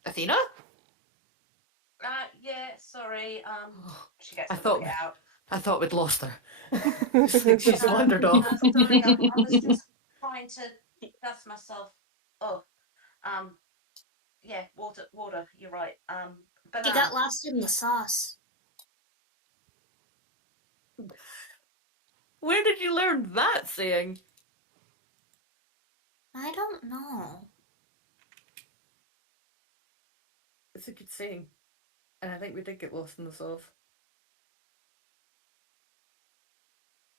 Athena? Yeah, sorry. She gets I the thought bucket out. I thought we'd lost her. It's like she's wandered off. Sorry, I was just trying to dust myself up. Yeah, water. You're right. You Banana. got lost in the sauce. Where did you learn that saying? I don't know. It's a good saying. And I think we did get lost in the sauce.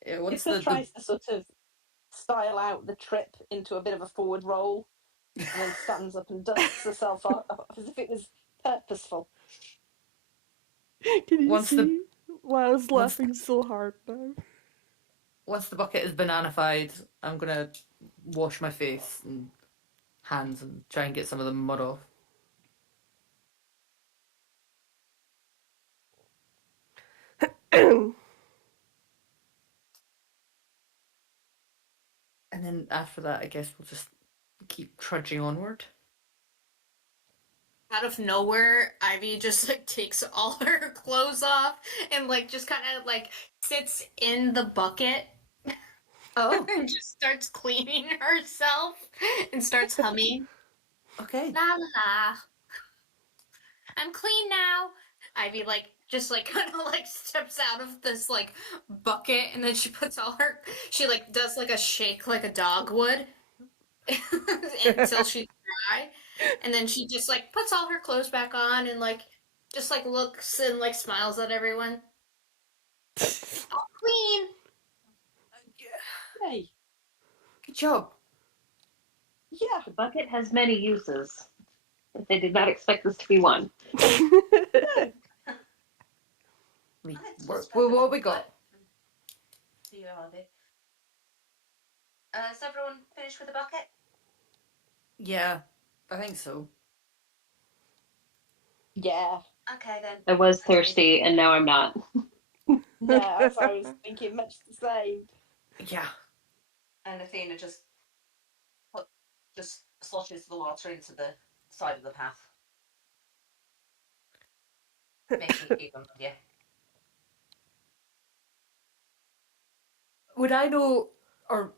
Yeah, once It tries to sort of style out the trip into a bit of a forward roll and then stands up and dusts herself off as if it was purposeful. Can you Once the- see why I was once- laughing so hard now? Once the bucket is bananified, I'm gonna wash my face and hands and try and get some of the mud off. And then after that, I guess we'll just keep trudging onward. Out of nowhere, Ivy just like takes all her clothes off and like just kind of like sits in the bucket Oh, and just starts cleaning herself and starts humming. okay. La la la. I'm clean now. Ivy like just like kind of like steps out of this like bucket and then she like does like a shake like a dog would until she's dry. And then she just like puts all her clothes back on and like just like looks and like smiles at everyone. All clean. Hey, Good job. yeah. The bucket has many uses. But they did not expect this to be one. What have we got? See you, Ivy. Is everyone finished with the bucket? Yeah, I think so. Yeah. Okay then. I was thirsty, and now I'm not. Yeah, as I was thinking much the same. Yeah. And Athena just sloshes the water into the side of the path. Make me keep them with you. Would I know, or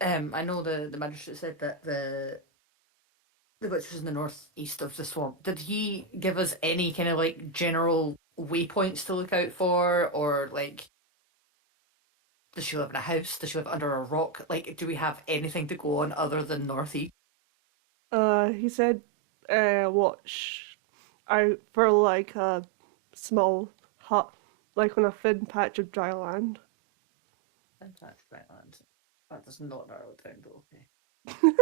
I know the magistrate said that the witch was in the northeast of the swamp. Did he give us any kind of like general waypoints to look out for, or like, does she live in a house? Does she live under a rock? Like, do we have anything to go on other than northeast? He said, watch out for like a small hut, like on a thin patch of dry land. That's Greenland. That does not narrow it down, but okay.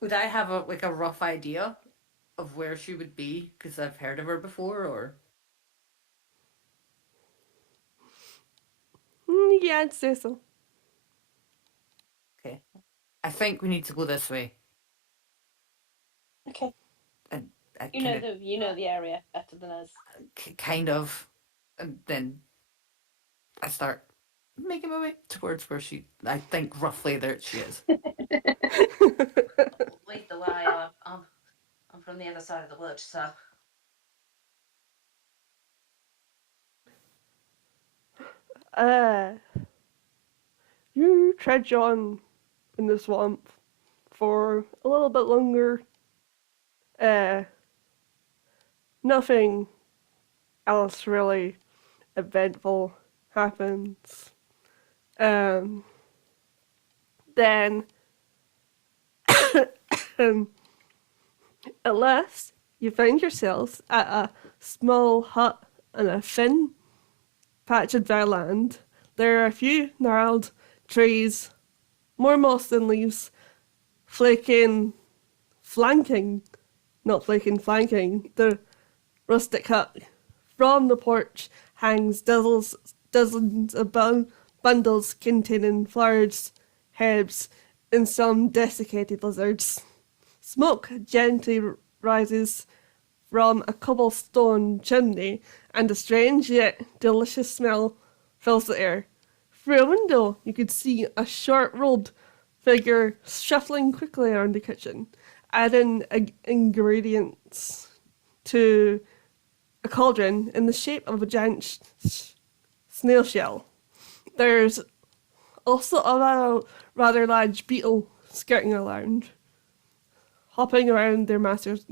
Would I have a rough idea of where she would be because I've heard of her before, or Yeah, I'd say so. okay? I think we need to go this way, Okay. and I You know kind the area better than us. of, kind of, and then I start making my way towards where she. I think roughly there she is. Lead the way. I'm from the other side of the wood, so. uh, you trudge on in the swamp for a little bit longer. Nothing else really eventful happens. Then, at last, you find yourselves at a small hut in a thin patch of dry land. There are a few gnarled trees, more moss than leaves, flanking the rustic hut. From the porch hangs dozens of bundles containing flowers, herbs, and some desiccated lizards. Smoke gently rises from a cobblestone chimney, and a strange yet delicious smell fills the air. Through a window, you could see a short-robed figure shuffling quickly around the kitchen, adding ingredients to a cauldron in the shape of a giant snail shell. There's also a rather large beetle skirting around. Hopping around their master's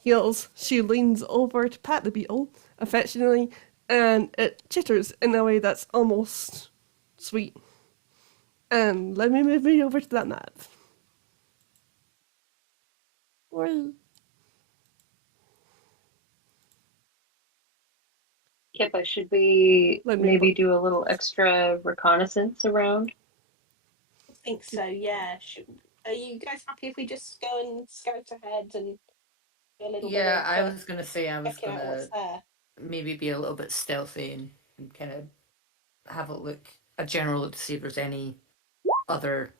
heels, she leans over to pat the beetle affectionately, and it chitters in a way that's almost sweet. And let me move me over to that map. Kippa, should we Let me maybe look. do a little extra reconnaissance around? I think so, yeah. Are you guys happy if we just go and scout ahead and do a little Yeah, bit I of was gonna say I was checking out what's gonna there? maybe be a little bit stealthy and kind of have a general look to see if there's any other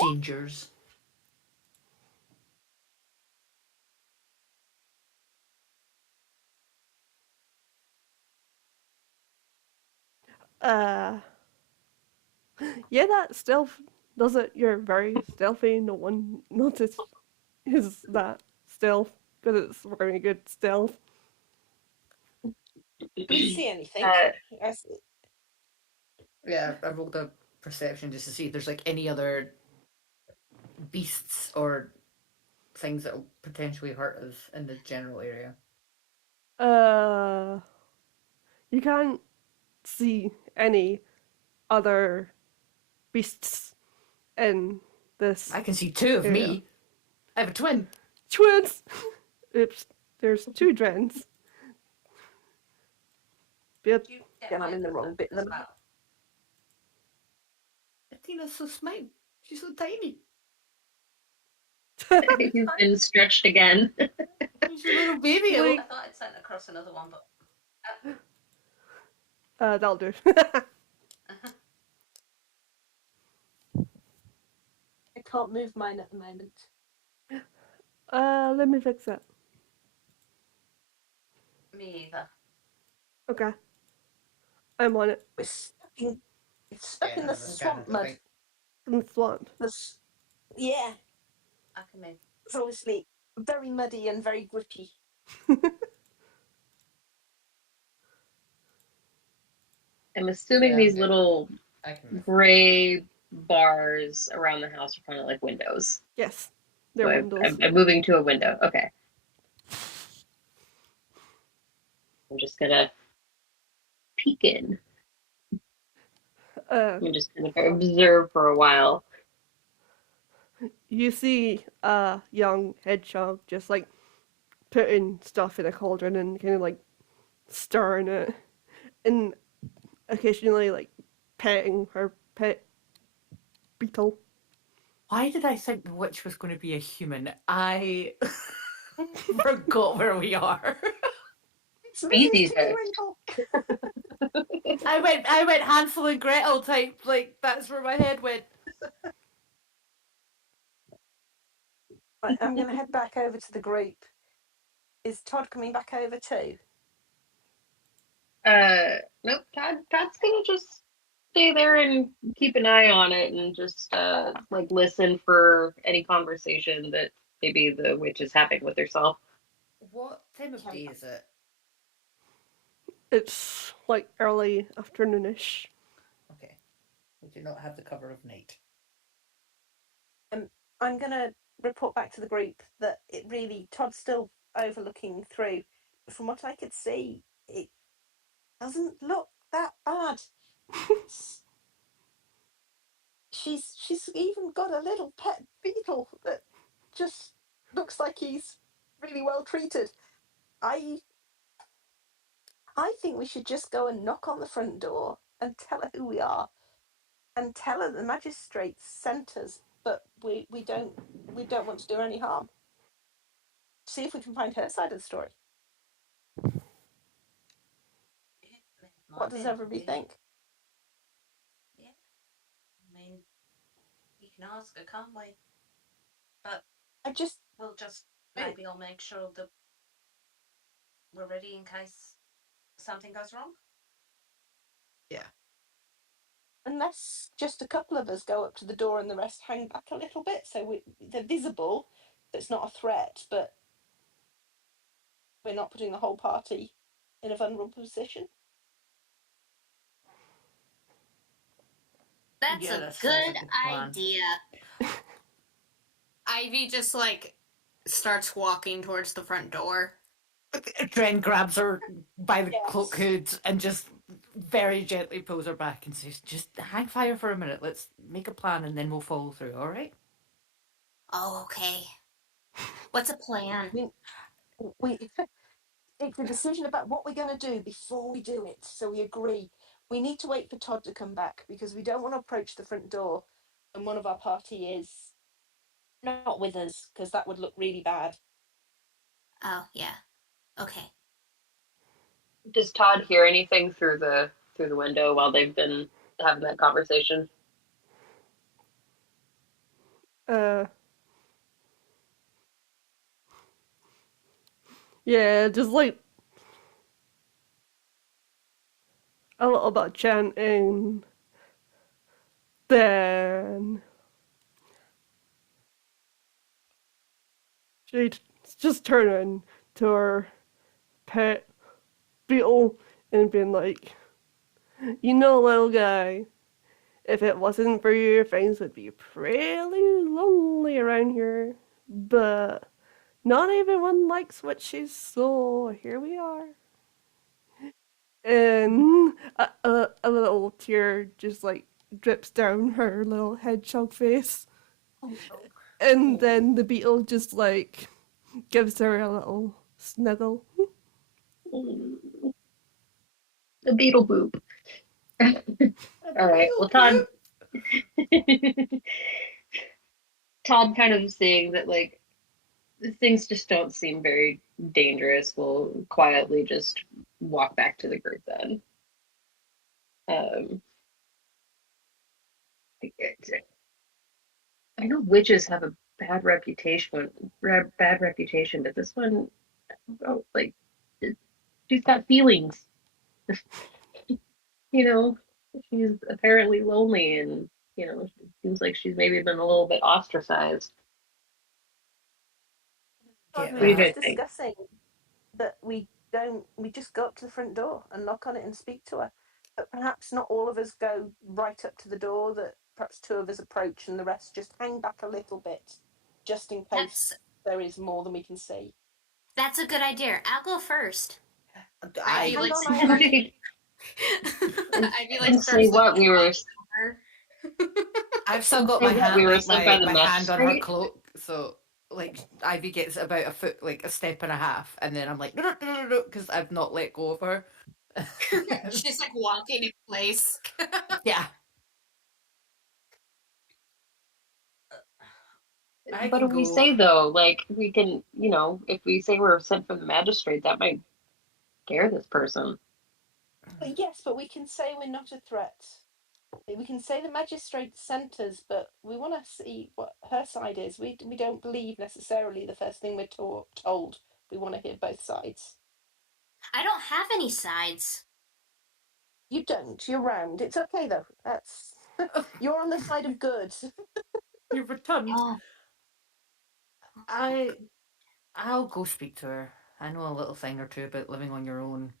dangers. Uh, yeah, that stealth does it. You're very stealthy. No one notices that stealth because it's very good stealth. Do we see anything? Uh, Yeah, I rolled a perception just to see if there's like any other beasts or things that will potentially hurt us in the general area. Uh, you can't see any other beasts in this I can see two of area. me. I have a twin. Twins! Oops, there's two drens. Yep. You Yeah, I'm in the wrong bit of the as map. Atina's so small. She's so tiny. You've been stretched again. She's a little baby. Wait. I thought I'd sent across another one, but That'll do. I can't move mine at the moment. Let me fix that. me either. Okay. I'm on it. We're stuck in the swamp mud. In the swamp. Yeah, I can move. it's obviously very muddy and very grippy. I'm assuming Yeah, these okay. little I can move. gray bars around the house are kind of like windows. Yes, So they're windows. I'm moving to a window. Okay. I'm just gonna peek in. Uh, I'm just gonna observe for a while. you see a young hedgehog just like putting stuff in a cauldron and kind of like stirring it, and occasionally like petting her pet beetle. Why did I think the witch was going to be a human? I forgot where we are. It's Mrs. Species X. Periwinkle. I went Hansel and Gretel type. Like that's where my head went. Right, I'm going to head back over to the group. Is Todd coming back over too? Nope. Todd's gonna just stay there and keep an eye on it and just like listen for any conversation that maybe the witch is having with herself. What time of day is it? It's like early afternoonish. Okay, we do not have the cover of night. I'm going to report back to the group that it really, Todd's still overlooking through. From what I could see, it doesn't look that bad. She's even got a little pet beetle that just looks like he's really well treated. I think we should just go and knock on the front door and tell her who we are, and tell her the magistrate sent us, but we don't want to do her any harm. See if we can find her side of the story. What does everybody think? Yeah. I mean, you can ask her, can't we? But we'll just maybe I'll make sure that we're ready in case something goes wrong. Yeah. Unless just a couple of us go up to the door and the rest hang back a little bit, so they're visible. It's not a threat, but we're not putting the whole party in a vulnerable position. That's Yeah, a that sounds good like a plan. idea. Ivy just like starts walking towards the front door. Dren grabs her by the Yes. cloak hood and just very gently pulls her back and says, "Just hang fire for a minute. Let's make a plan and then we'll follow through. All right?" Oh, okay. What's a plan? We it's a decision about what we're going to do before we do it. So we agree. We need to wait for Todd to come back because we don't want to approach the front door and one of our party is not with us, because that would look really bad. Oh, yeah. Okay. Does Todd hear anything through the window while they've been having that conversation? Yeah, just like a little bit of chanting. Then she'd just turning to her pet beetle and being like, "You know, little guy, if it wasn't for you, things would be pretty lonely around here. But not everyone likes witches, so here we are." And a little tear just like drips down her little hedgehog face. Oh no. And then the beetle just like gives her a little snuggle. The beetle boop. All right. Well, Todd. Todd kind of seeing that like things just don't seem very dangerous. Will quietly just walk back to the group then. Um, I know witches have a bad reputation, but this one, oh, like, she's got feelings. You know, she's apparently lonely, and it seems like she's maybe been a little bit ostracized. God, we What do were you Yeah. guys just think? discussing that we just go up to the front door and knock on it and speak to her. But perhaps not all of us go right up to the door, that perhaps two of us approach and the rest just hang back a little bit, just in case there is more than we can see. That's a good idea. I'll go first. I Hang on, Ivy. I'd be like And say starts like what we were. her. I've still got Say my what hand, we were like sent by the my hand on her magistrate. cloak, so like Ivy gets about a foot, like a step and a half, and then I'm like no, because I've not let go of her. She's like walking in place. Yeah, I But can if we go. say though, like we can, if we say we're sent from the magistrate, that might scare this person. But yes, but we can say we're not a threat. We can say the magistrate sent us, but we want to see what her side is. We don't believe necessarily the first thing we're told. We want to hear both sides. I don't have any sides. You don't. You're round. It's okay though. That's you're on the side of good. You've returned. Oh, I'll go speak to her. I know a little thing or two about living on your own.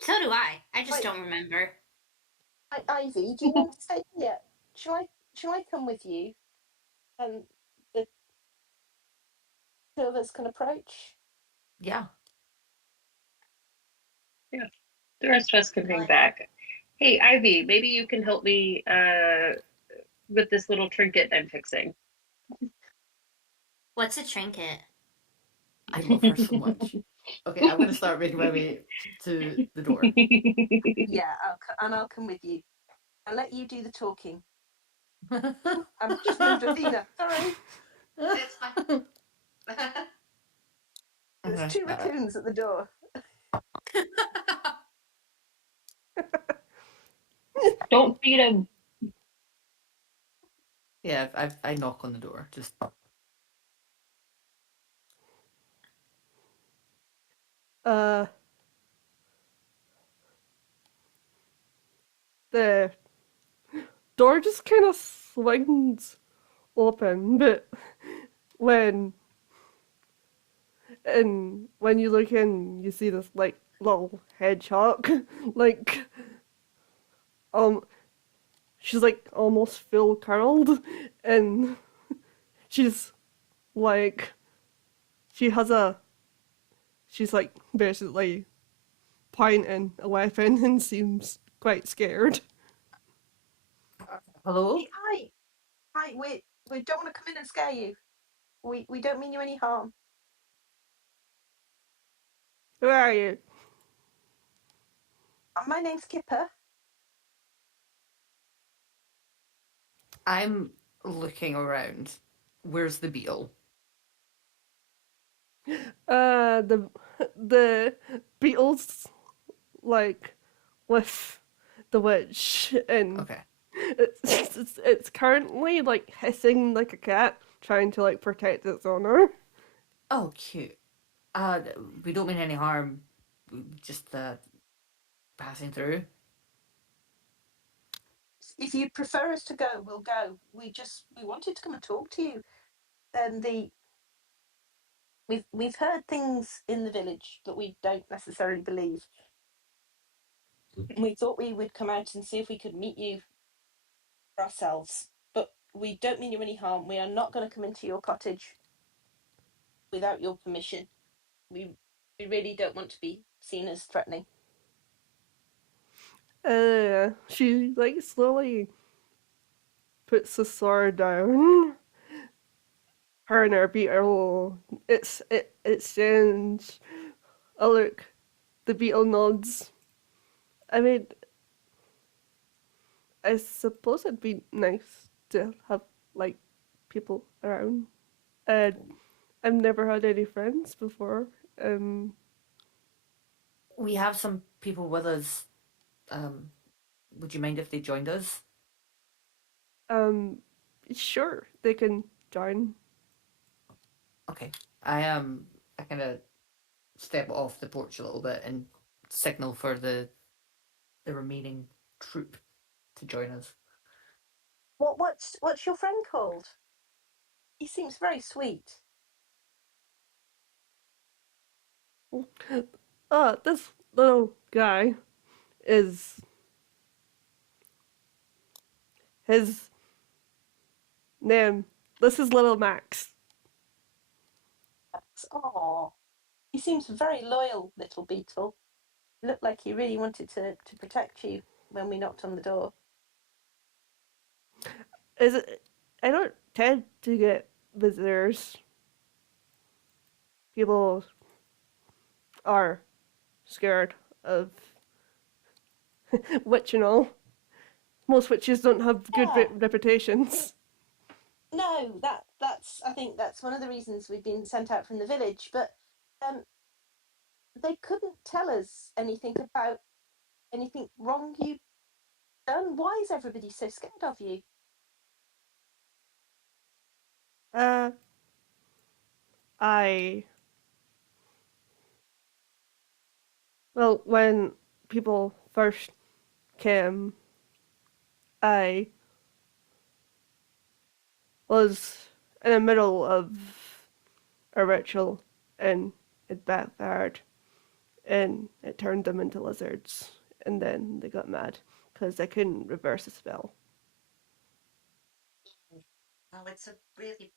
so do I. I just Right. don't remember. Ivy, do you want to stay here? Shall I come with you? And the two of us can approach. Yeah. Yeah, the rest of us can hang back. Hey, Ivy, maybe you can help me with this little trinket I'm fixing. What's a trinket? I love her so much. Okay, I'm gonna start making my way to the door. Yeah, I'll come with you. I'll let you do the talking. I've just moved Athena. Sorry. It's fine. There's two raccoons at the door. Don't feed him. Yeah, I knock on the door. Just Uh, the door just kind of swings open, but when when you look in, you see this like little hedgehog, like um, she's like almost full curled, and she's like she has a she's like basically pointing a weapon and seems quite scared. hello. Hey, hi. We don't want to come in and scare you. We don't mean you any harm. Who are you? My name's Kipper. I'm looking around. Where's the beetle? The the Beatles like with the witch, and Okay. it's currently like hissing like a cat, trying to like protect its owner. Oh, cute. We don't mean any harm. Just passing through. If you prefer us to go, we'll go. We wanted to come and talk to you. And we've heard things in the village that we don't necessarily believe. We thought we would come out and see if we could meet you for ourselves. But we don't mean you any harm. We are not going to come into your cottage without your permission. We really don't want to be seen as threatening. She like slowly puts the sword down. Her and her beetle. It exchange a look. The beetle nods. I mean, I suppose it'd be nice to have like people around. Uh, I've never had any friends before. We have some people with us. Um, would you mind if they joined us? Um, sure, they can join. Okay. I kind of step off the porch a little bit and signal for the remaining troop to join us. What's your friend called? He seems very sweet. This little guy is his name. This is Little Max. Oh, he seems very loyal, little beetle. Looked like he really wanted to protect you when we knocked on the door. Is it? I don't tend to get visitors. People are scared of witch and all. Most witches don't have good Yeah. reputations. No, that's I think that's one of the reasons we've been sent out from the village. But um, they couldn't tell us anything about anything wrong you've done. Why is everybody so scared of you? Uh, I well, when people first came, I was in the middle of a ritual and it backfired and it turned them into lizards. And then they got mad because they couldn't reverse the spell. Oh, it's really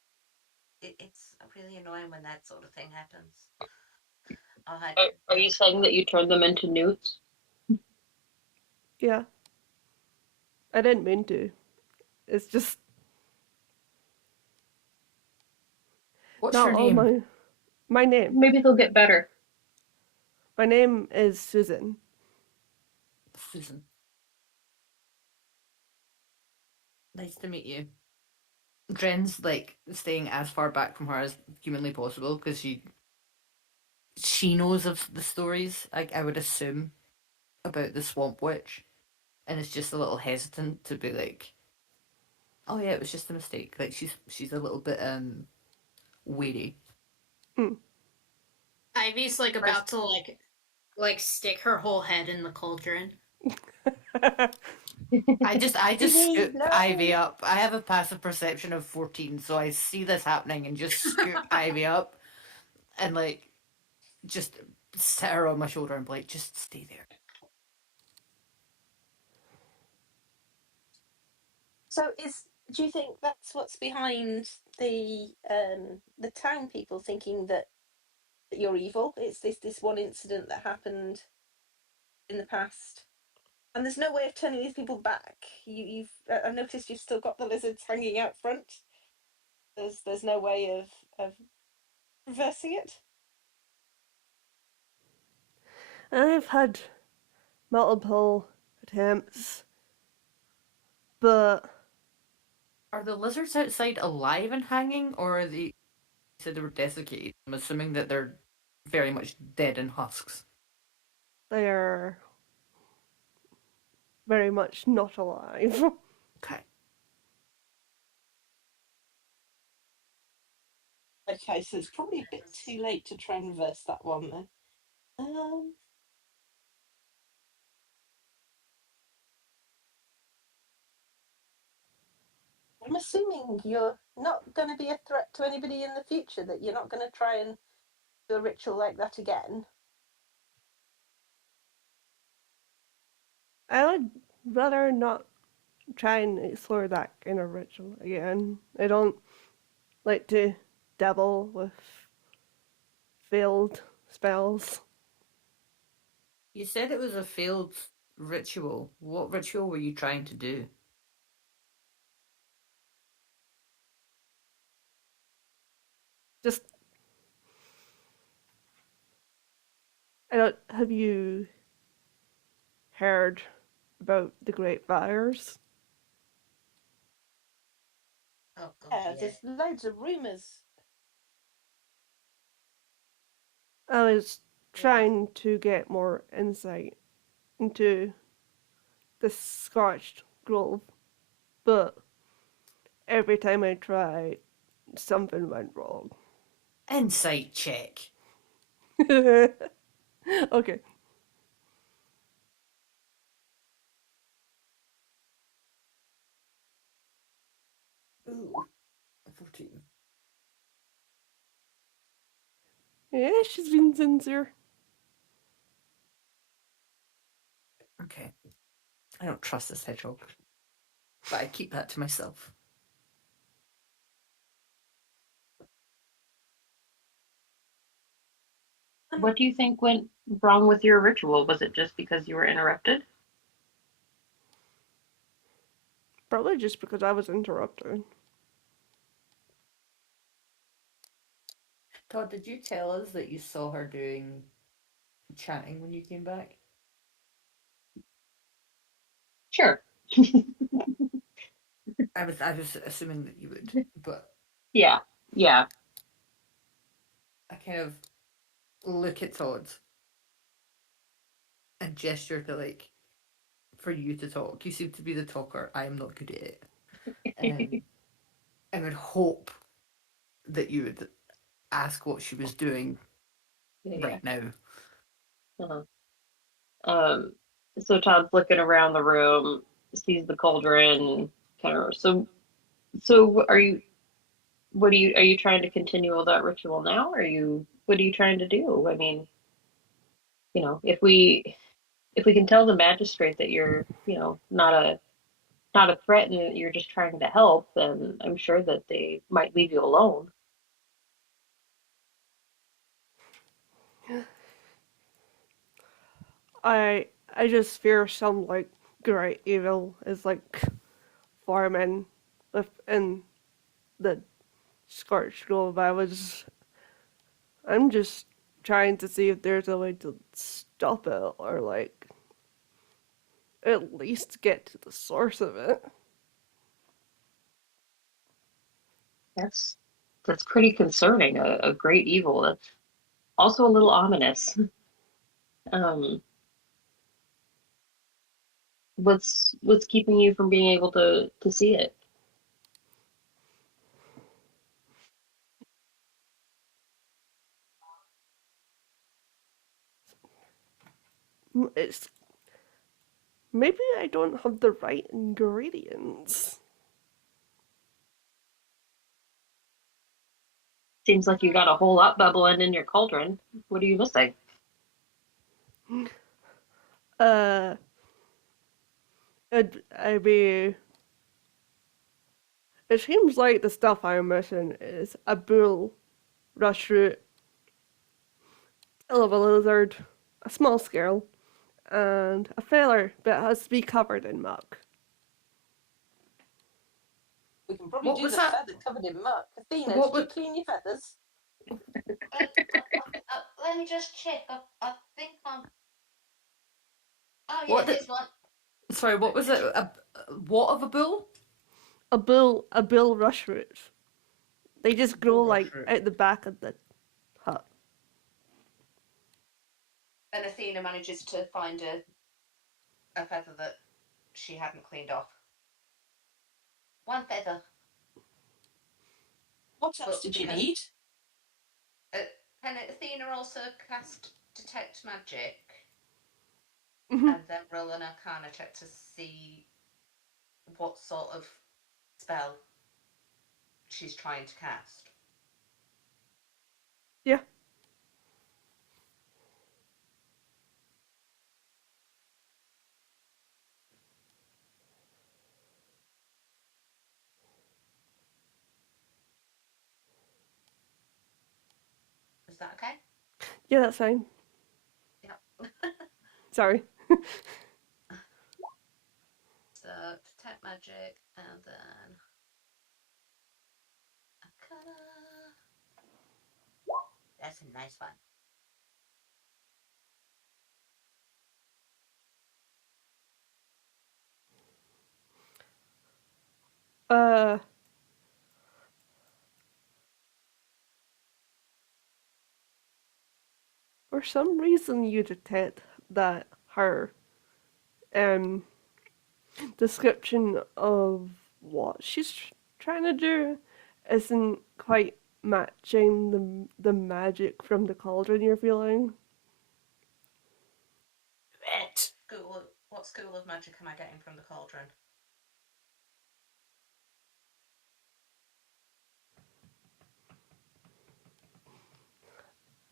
annoying when that sort of thing happens. Are you saying that you turned them into newts? Yeah, I didn't mean to. It's just What's not your all name? my name. Maybe they'll get better. My name is Susan. Susan. Nice to meet you. Dren's like staying as far back from her as humanly possible because she knows of the stories. I would assume about the swamp witch, and is just a little hesitant to be like, "Oh yeah, it was just a mistake." Like she's a little bit wary. Mm. Ivy's like about to like stick her whole head in the cauldron. I just Ivy, scoop Ivy no. up. I have a passive perception of 14, so I see this happening and just scoop Ivy up and like just sit her on my shoulder and be like, just stay there. So do you think that's what's behind the town people thinking that you're evil? It's this one incident that happened in the past, and there's no way of turning these people back. I've noticed you've still got the lizards hanging out front. There's no way of reversing it. I've had multiple attempts, but Are the lizards outside alive and hanging, or are they said they were desiccated? I'm assuming that they're very much dead in husks. they are very much not alive. Okay. Okay, so it's probably a bit too late to try and reverse that one then. I'm assuming you're not going to be a threat to anybody in the future, that you're not going to try and do a ritual like that again. I would rather not try and explore that kind of ritual again. I don't like to dabble with failed spells. You said it was a failed ritual. What ritual were you trying to do? Just I don't. Have you heard about the Great Fires? Oh god, Yeah, yeah. there's loads of rumours. I was Yeah. trying to get more insight into the scorched grove, but every time I tried, something went wrong. Insight check. Okay. Ooh, 14. Yeah, she's been sincere. I don't trust this hedgehog. But I keep that to myself. What do you think went wrong with your ritual? Was it just because you were interrupted? Probably just because I was interrupted. Todd, did you tell us that you saw her doing chanting when you came back? Sure. I was assuming that you would, but Yeah. Yeah. I kind of look at Todd and gesture to like for you to talk. You seem to be the talker. I am not good at it. I would hope that you would ask what she was doing Yeah. right now. Uh-huh. So Todd's looking around the room, sees the cauldron, kind of. So are you trying to continue with that ritual now? What are you trying to do? I mean, if we can tell the magistrate that you're, not a threat and that you're just trying to help, then I'm sure that they might leave you alone. I just fear some like great evil is like forming within the Scorched Grove. I'm just trying to see if there's a way to stop it or like at least get to the source of it. That's pretty concerning. A great evil. That's also a little ominous. Um, what's keeping you from being able to see it? It's maybe I don't have the right ingredients. Seems like you got a whole lot bubbling in your cauldron. What are you missing? Uh, I mean, it seems like the stuff I'm missing is a bull, rush root, tail of a lizard, a small scale, and a feather that has to be covered in muck. We can probably What do was the that? feather covered in muck. Athena, What did you was clean your feathers? Let me just check. I think I'm. Oh yeah, what? here's one. Sorry, what was it? What of a bull? A bill rush root. They just grow like out the back of the hut. And Athena manages to find a feather that she hadn't cleaned off. One feather. What else did you need? Can Athena also cast detect magic Mhm. and then roll an arcana check to see what sort of spell she's trying to cast? Yeah. Is that okay? Yeah, that's fine. Yeah. Sorry. So detect magic and then arcana. That's a nice one. Uh, for some reason you detect that her um description of what she's trying to do isn't quite matching the magic from the cauldron you're feeling. What school of magic am I getting from the cauldron?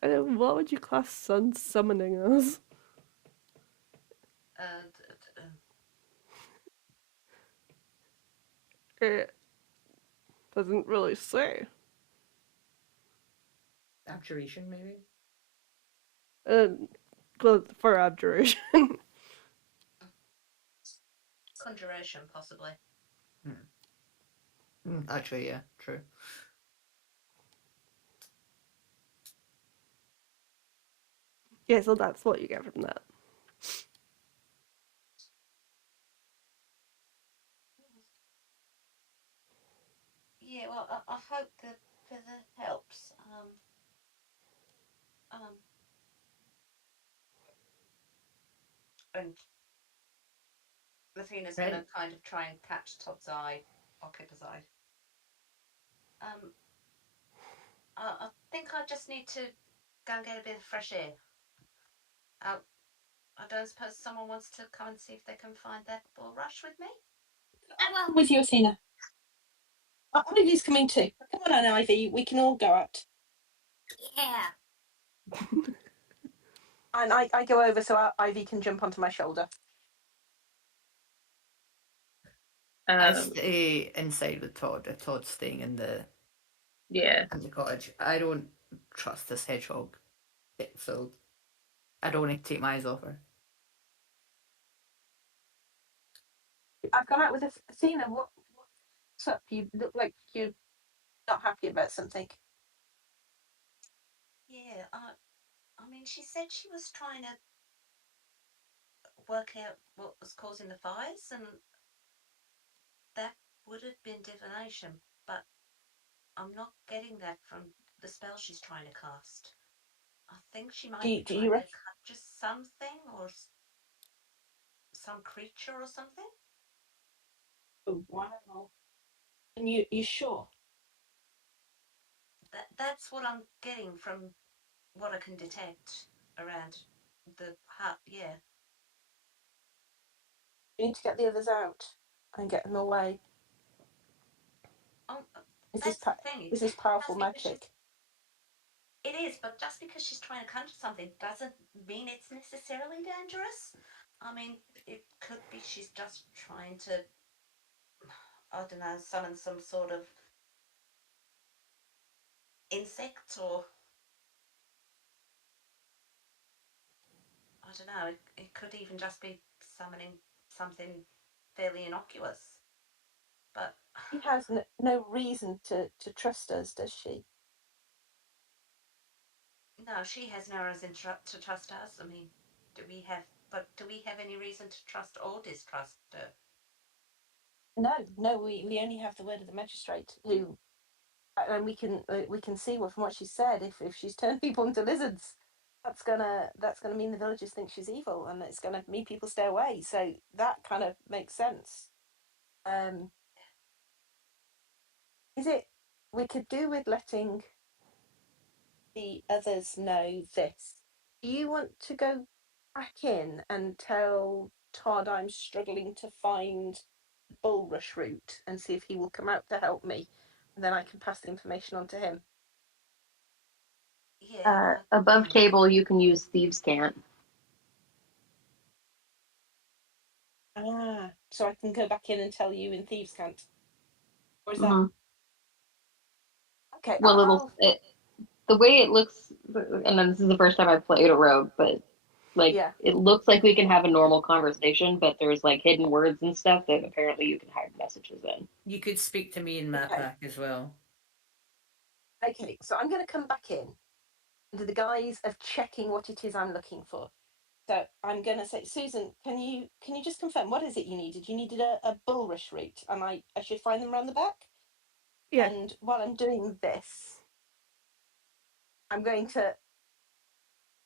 I don't know, what would you class sun summoning as? Uh, It doesn't really say. Abjuration, maybe? For abjuration. Conjuration, possibly. Actually, yeah, true. Yeah, so that's what you get from that. Yeah, well, I hope the feather helps. And Athena's Right. going to kind of try and catch Todd's eye, or Kipper's eye. I think I just need to go and get a bit of fresh air. I don't suppose someone wants to come and see if they can find that bulrush with me? I'm with you, Athena. Ivy's coming too. Come on, Ivy. We can all go out. Yeah. And I go over so Ivy can jump onto my shoulder. I stay inside with Todd if Todd's staying in the cottage. I don't trust this hedgehog, so I don't want to take my eyes off her. I've gone out with Athena. What's up? You look like you're not happy about something. Yeah, I mean, she said she was trying to work out what was causing the fires, and that would have been divination, but I'm not getting that from the spell she's trying to cast. I think she might be Do you trying reckon? to conjure something, or some creature or something. Oh, wow. And you sure? That's what I'm getting from what I can detect around the hut. Yeah. You need to get the others out and get them away. Oh, This is that's the thing. this is powerful Just because magic. it is, but just because she's trying to conjure something doesn't mean it's necessarily dangerous. I mean, it could be she's just trying to, I don't know, summon some sort of insect, or I don't know, it could even just be summoning something fairly innocuous. But She has no reason to trust us, does she? no, she has no reason to trust us. I mean, do we have any reason to trust or distrust her? No. We only have the word of the magistrate, who, and we can see from what she said. If she's turned people into lizards, that's gonna mean the villagers think she's evil, and it's gonna mean people stay away. So that kind of makes sense. Um, is it? We could do with letting the others know this. Do you want to go back in and tell Todd I'm struggling to find the bulrush route and see if he will come out to help me? And then I can pass the information on to him. Yeah. Above table, you can use Thieves' Cant. Ah, so I can go back in and tell you in Thieves' Cant? Or is that. Mm-hmm. Okay, Well, the way it looks, and then this is the first time I've played a rogue, but like yeah. it looks like we can have a normal conversation, but there's like hidden words and stuff that apparently you can hide messages in. You could speak to me in Map Okay. Pack as well. Okay, so I'm going to come back in under the guise of checking what it is I'm looking for. So I'm going to say, Susan, can you just confirm what is it you needed? You needed a bulrush route, and I should find them around the back. Yeah. And while I'm doing this, I'm going to,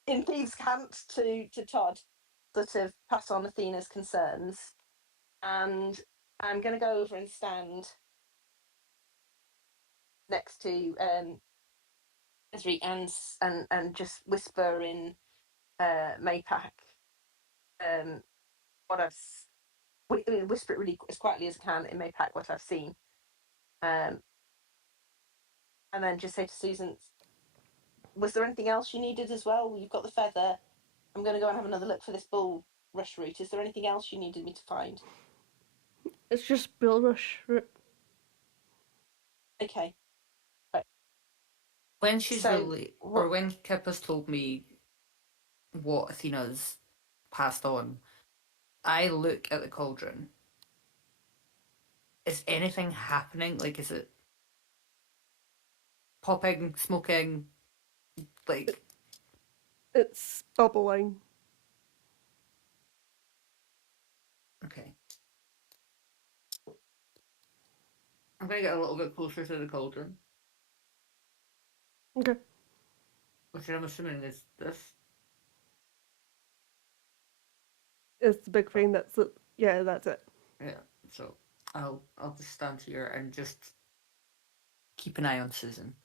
in Thieves' Cant, to Todd, sort of pass on Athena's concerns, and I'm going to go over and stand next to Esri and just whisper in Maypac what whisper it really as quietly as I can in Maypac what I've seen, and then just say to Susan, was there anything else you needed as well? You've got the feather. I'm going to go and have another look for this bull rush route. Is there anything else you needed me to find? It's just bulrush root. Okay. When she's So or when Kip has told me what Athena's passed on, I look at the cauldron. Is anything happening? Like, is it popping, smoking? Like, It's bubbling. okay. I'm gonna get a little bit closer to the cauldron, Okay. which I'm assuming is this. It's the big thing that's it. Yeah, that's it. Yeah. So I'll just stand here and just keep an eye on Susan.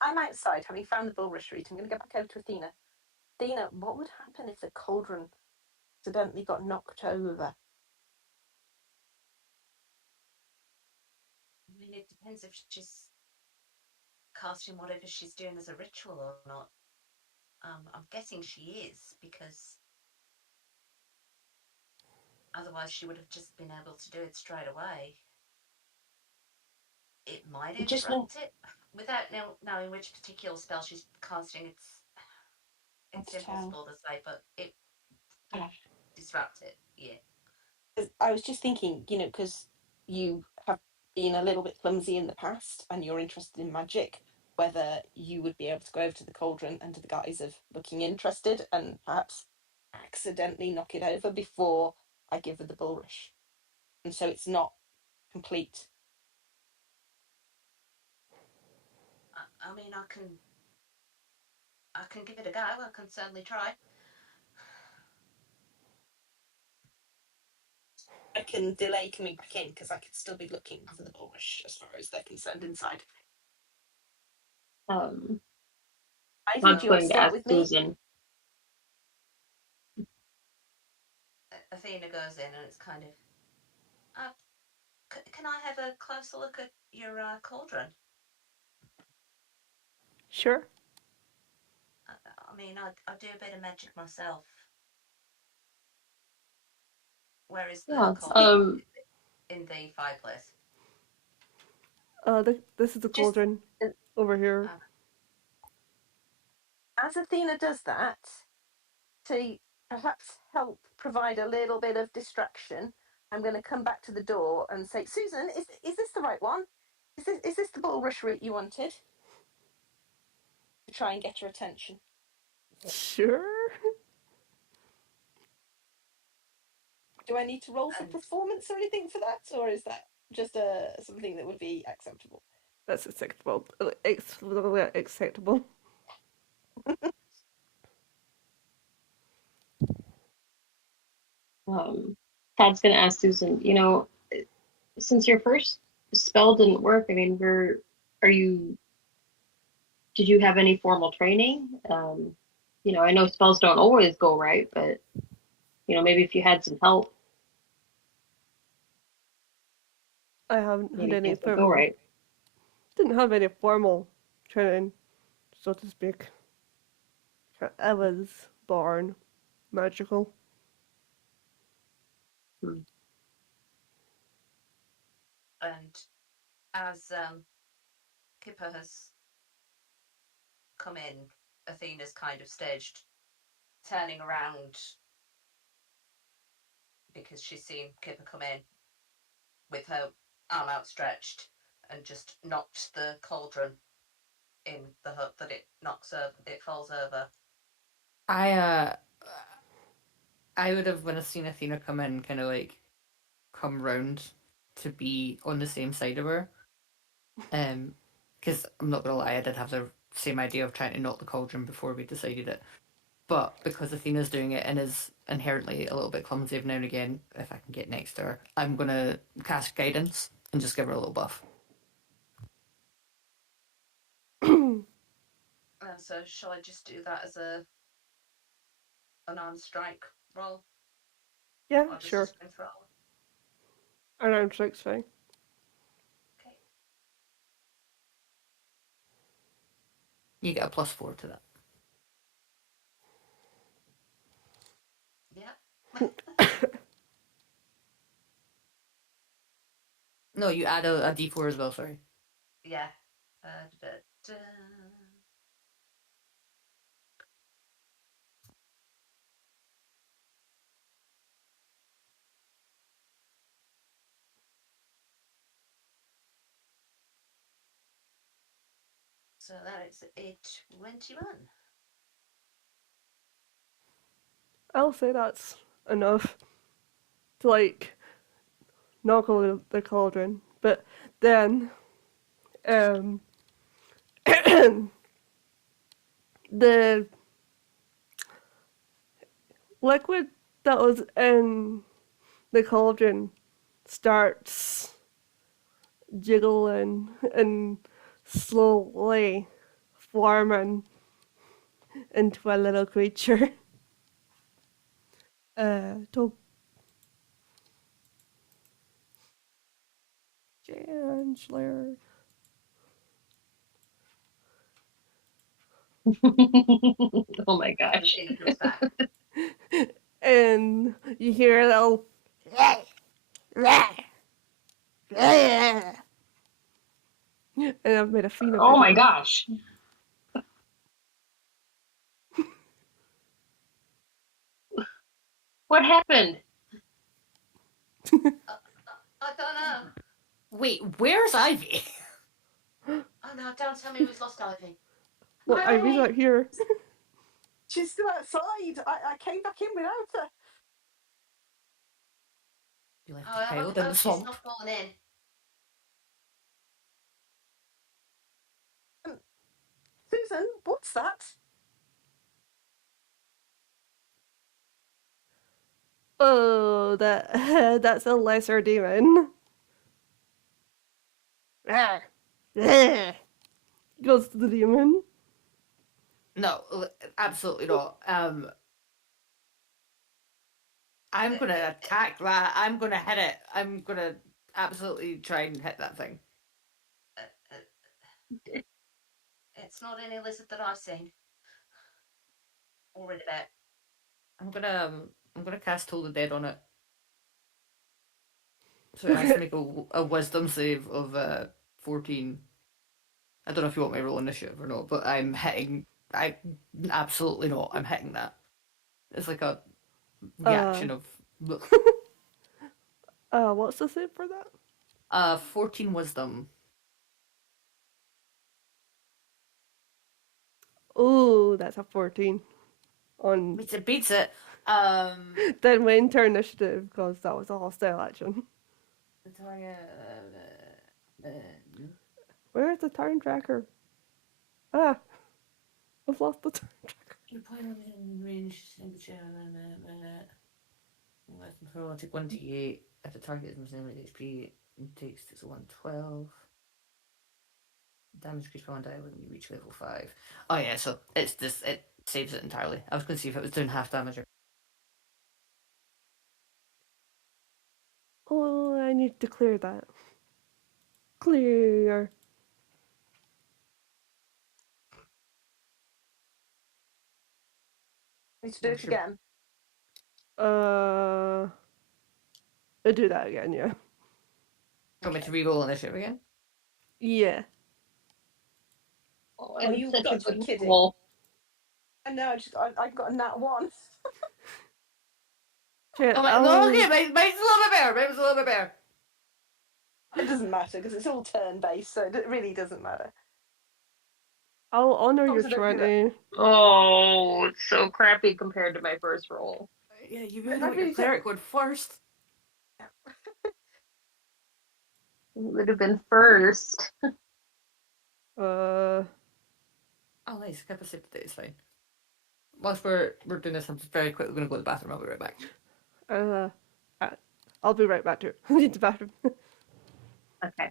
I'm outside, having found the bulrush root. I'm going to go back over to Athena. Athena, what would happen if the cauldron accidentally got knocked over? I mean, it depends if she's casting whatever she's doing as a ritual or not. I'm guessing she is, because otherwise she would have just been able to do it straight away. It might Just know. interrupt it without knowing which particular spell she's casting. It's impossible to say, but it would disrupt it. Yeah. I was just thinking, because you have been a little bit clumsy in the past and you're interested in magic, whether you would be able to go over to the cauldron under the guise of looking interested and perhaps accidentally knock it over before I give her the bulrush. And so it's not complete. I mean, I can give it a go. I can certainly try. I can delay coming back in because I could still be looking for the bulrush as far as they're concerned inside. Um, I Todd's think you want to going to stay ask with me. Susan. Athena goes in, and it's kind of, can I have a closer look at your cauldron? Sure. I mean, I do a bit of magic myself. Where is the Yeah. cauldron? In the fireplace. This is the cauldron over here. As Athena does that, to perhaps help provide a little bit of distraction, I'm going to come back to the door and say, Susan, is this the right one? Is this the bulrush root you wanted? To try and get your attention. Sure. Do I need to roll for performance or anything for that, or is that just something that would be acceptable? That's acceptable. Acceptable. Todd's going to ask Susan, since your first spell didn't work, I mean, did you have any formal training? I know spells don't always go right, but, maybe if you had some help, I haven't had maybe any things would go right. Didn't have any formal training, so to speak. I was born magical. And as Kipper has come in, Athena's kind of staged turning around because she's seen Kipper come in with her arm outstretched and just knocked the cauldron in the hope that it falls over. I would have, when I seen Athena come in, kind of like come round to be on the same side of her. Because I'm not gonna lie, I did have the same idea of trying to knock the cauldron before we decided it. But because Athena's doing it and is inherently a little bit clumsy every now and again, if I can get next to her, I'm gonna cast guidance and just give her a little buff. So shall I just do that as an unarmed strike roll? Yeah, Or just sure. a strength roll? Unarmed strike's fine. Okay. You get a +4 to that. Yeah. No, you add a d4 as well. Sorry. Yeah. Da, da, da. So that is a 21. I'll say that's enough to like knock over the cauldron. But then the liquid that was in the cauldron starts jiggling and slowly forming into a little creature. To Chancellor. Oh my gosh. And he goes back. And you hear a little and I've made a fiend of Oh it. my gosh. What happened? I don't know. Wait, where's Ivy? Oh no, don't tell me we've lost Ivy. Well, Ivy's not here. She's still outside. I came back in without her. You left Oh, a I child hope, in the hope she's swamp. not fallen in. Susan, what's that? Oh, that that's a lesser demon. Goes to the demon. No, absolutely not. I'm gonna attack that. I'm gonna hit it. I'm gonna absolutely try and hit that thing. It's not any lizard that I've seen or read about. I'm gonna cast Toll the Dead on it. So it has to make a wisdom save of 14. I don't know if you want me to roll initiative or not, but I'm hitting. I absolutely not. I'm hitting that. It's like a reaction of. What's the save for that? 14 wisdom. Oh, that's a 14. On Beats it. then we enter initiative because that was a hostile action. The target. Where's the turn tracker? Ah, I've lost the turn tracker. You point in range temperature. Less than 4, I'll take 1d8. If the target is missing HP, it takes 112. Damage increased by 1 die when you reach level 5. Oh yeah, so it's this. It saves it entirely. I was going to see if it was doing half damage. Oh, I need to clear that. Clear. Need to do it again. I'll do that again, yeah. Do you want me to re-roll initiative again? Yeah. Oh, Oh, I'm you've such a got to be good kidding. roll. I know, I got a nat 1. Shit, Oh my, no, okay, mine's a little bit better. Mine's a little bit better. It doesn't matter because it's all turn based, so it really doesn't matter. I'll honor your Also, don't do that. 20. Oh, it's so crappy compared to my first roll. Yeah, you really I want your really cleric going first. It would have been first. Oh, nice. Skip a save today. It's fine. Whilst we're doing this, I'm just very quickly going to go to the bathroom. I'll be right back. I'll be right back to it. I need the bathroom. Okay.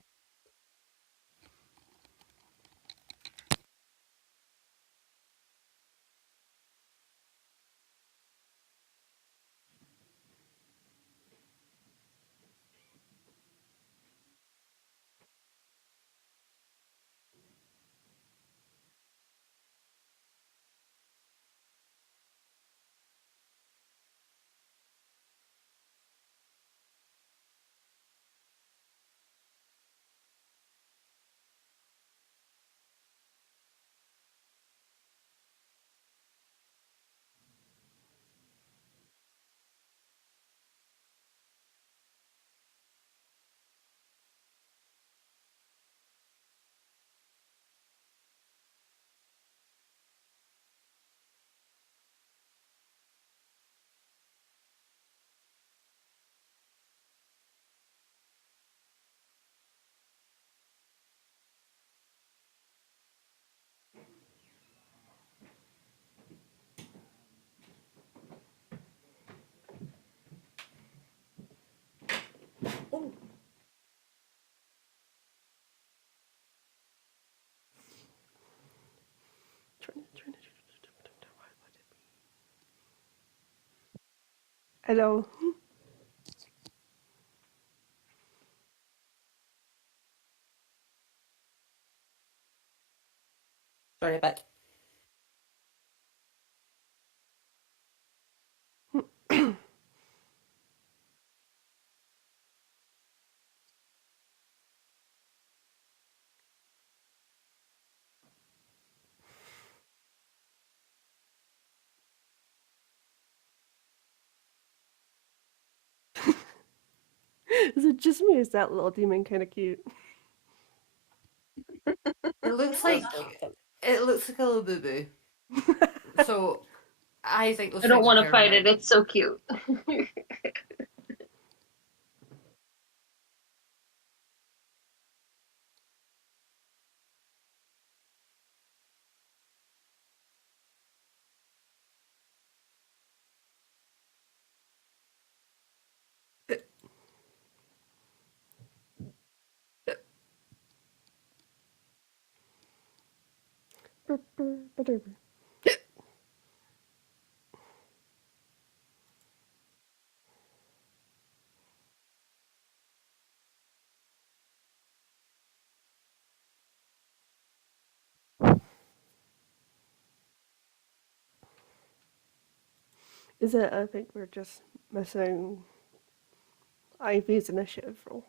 I know. Sorry about. Is it just me? Or is that little demon kind of cute? It looks That's like cute. a little boo boo. So I think those I don't things are want to fight it. terrifying. It's so cute. Is it? I think we're just missing Ivy's initiative roll.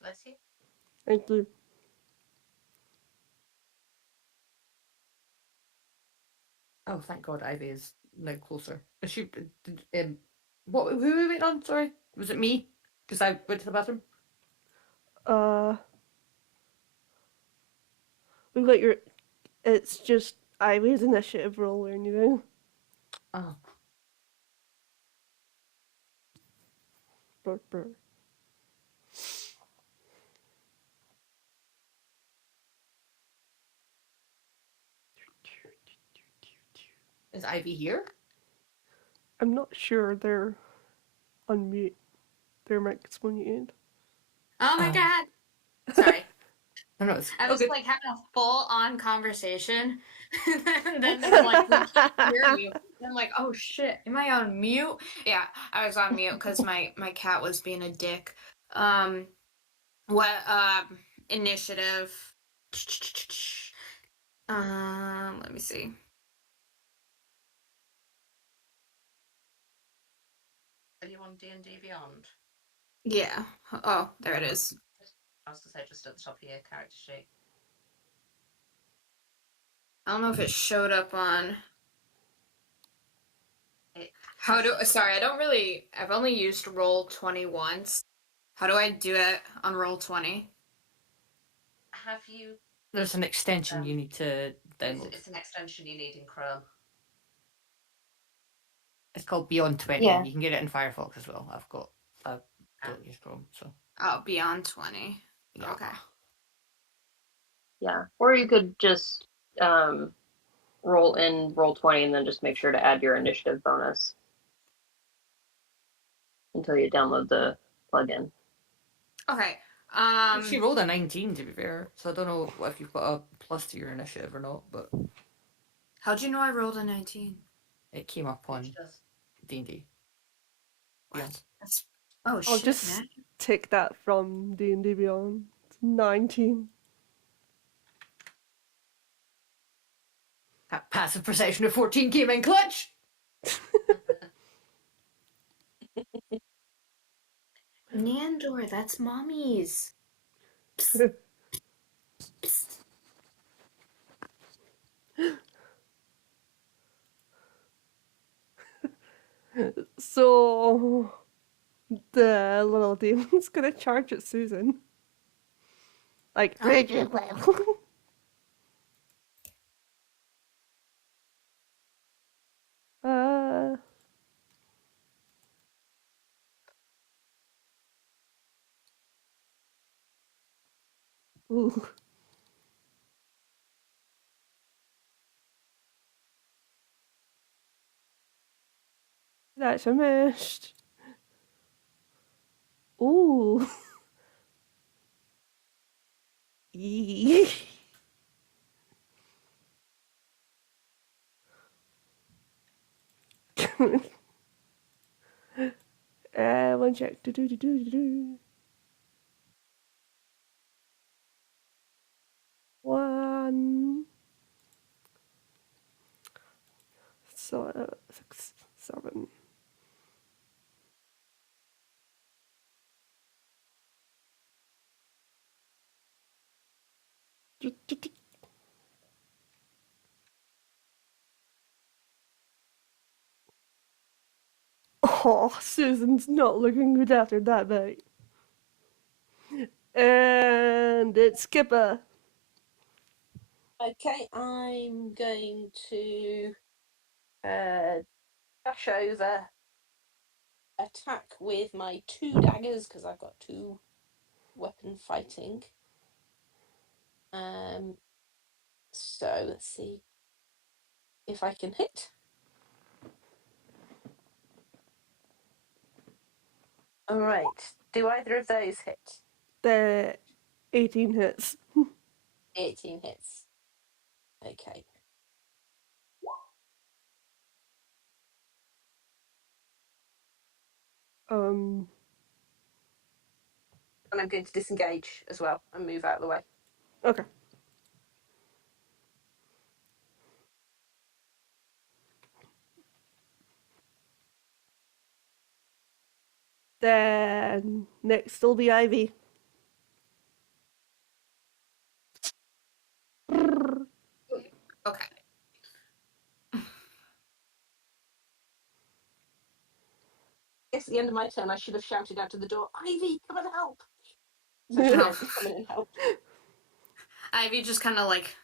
Bless you. Thank you. Oh, thank God, Ivy is now closer. Is she? What? Who we waiting on? Sorry, was it me? Because I went to the bathroom. We got your. It's just Ivy's initiative roll or anything. Oh, Brr, brr. is Ivy here? I'm not sure they're unmute. Their mic's muted. Oh my Oh. god. Sorry. No, no, it's I was good. like having a full on conversation. And then they're like, we can't hear you. And I'm like, oh shit, am I on mute? Yeah, I was on mute because my cat was being a dick. What initiative? Let me see. Are you on D&D Beyond? Yeah. Oh, there it is. I was going to say just at the top of your character sheet. I don't know if it showed up on. It How do? has- Sorry, I don't really. I've only used Roll20 once. How do I do it on Roll20? Have you... There's an extension you need to download. It's an extension you need in Chrome. It's called Beyond 20. Yeah. You can get it in Firefox as well. I don't use Chrome, so Oh, Beyond 20. yeah. Okay. Yeah. Or you could just roll in Roll20 and then just make sure to add your initiative bonus until you download the plugin. Okay. She rolled a 19 to be fair, so I don't know if you've got a plus to your initiative or not, but How'd you know I rolled a 19? it came up on Which does. D&D. What? That's. Oh I'll shit, just man. take that from D&D Beyond. It's 19. That passive perception of 14 came in clutch! Nandor, that's mommy's. So the little demon's gonna charge at Susan. Like, uh, ooh. That's a mist. Ooh. Yee. One check. One. So, 6, 7. Oh, Susan's not looking good after that bite. And it's Skipper. Okay, I'm going to dash over, attack with my 2 daggers because I've got 2 weapon fighting. So let's see if I can hit. All right. Do either of those hit? The 18 hits. 18 hits. Okay. Um, And I'm going to disengage as well and move out of the way. okay. Then next will be Ivy. Okay. I guess at the end of my turn, I should have shouted out to the door, Ivy, come and help. So she No. can come in and help. Ivy just kind of like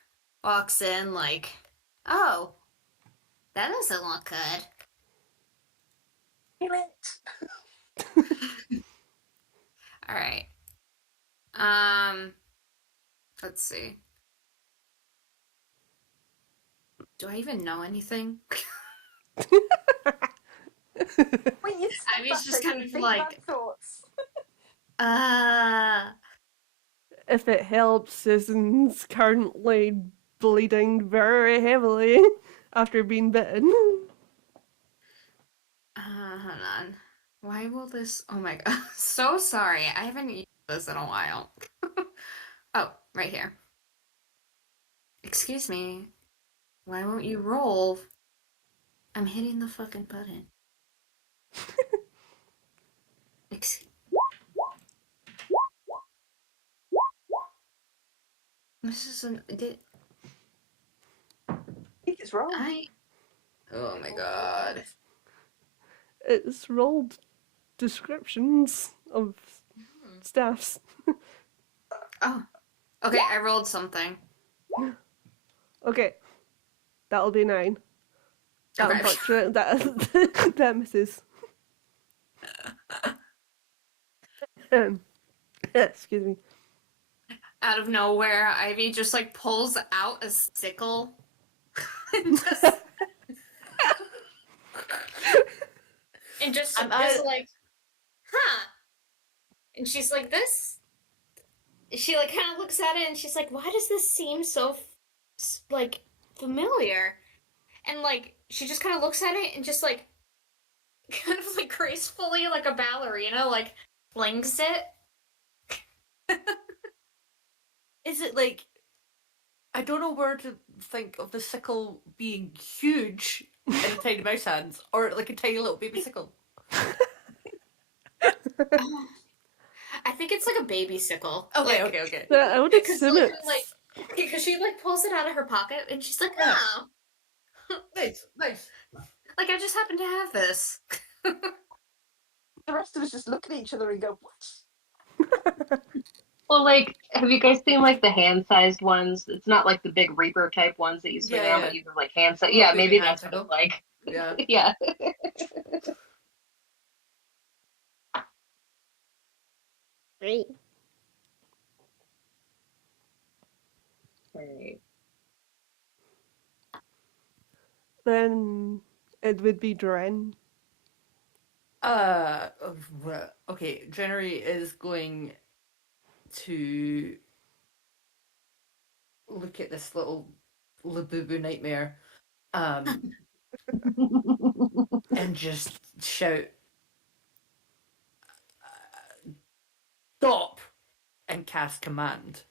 walks in, like, oh, that doesn't look good. Feel it. All right. Let's see. Do I even know anything? When you I mean, it's just kind of think like, bad thoughts. uh, If it helps, Susan's currently bleeding very heavily after being bitten. hold on. Why will this? Oh my god. So sorry. I haven't used this in a while. Oh, right here. Excuse me. Why won't you roll? I'm hitting the fucking button. Ex- This isn't. Did I think it's wrong. I? Oh my god. It's rolled descriptions of staffs. Oh. Okay, I rolled something. Okay, that'll be 9. Okay. Unfortunate, that misses. Excuse me. Out of nowhere, Ivy just like pulls out a sickle and just And just like, huh? And she's like this. She like kind of looks at it and she's like, why does this seem so like familiar? And like she just kind of looks at it and just like kind of like gracefully like a ballerina like flings it. is it like, I don't know where to think of the sickle being huge in a tiny mouse hands, or like a tiny little baby sickle. I think it's like a baby sickle. Okay, like, okay. I would assume it's... because she like pulls it out of her pocket and she's like, Yeah. oh, Nice. like I just happen to have this. The rest of us just look at each other and go, what? Well, like, have you guys seen like the hand-sized ones? It's not like the big Reaper type ones that you swing around, but you can like hand-size. Little Yeah, baby maybe hand that's what sickle. it's like. Yeah. Yeah. Great. Right. Then it would be Dren. Okay, January is going to look at this little Labubu nightmare, and just shout, "Stop!" and cast command.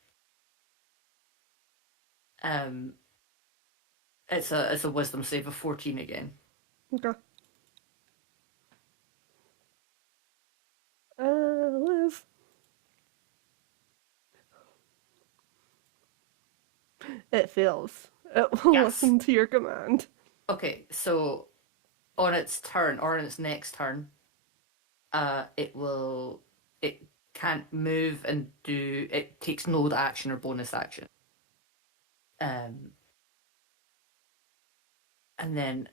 It's a wisdom save of 14 again. Okay. Liz. It fails. It will Yes. listen to your command. Okay, so on its turn, or on its next turn, it can't move and it takes no action or bonus action. And then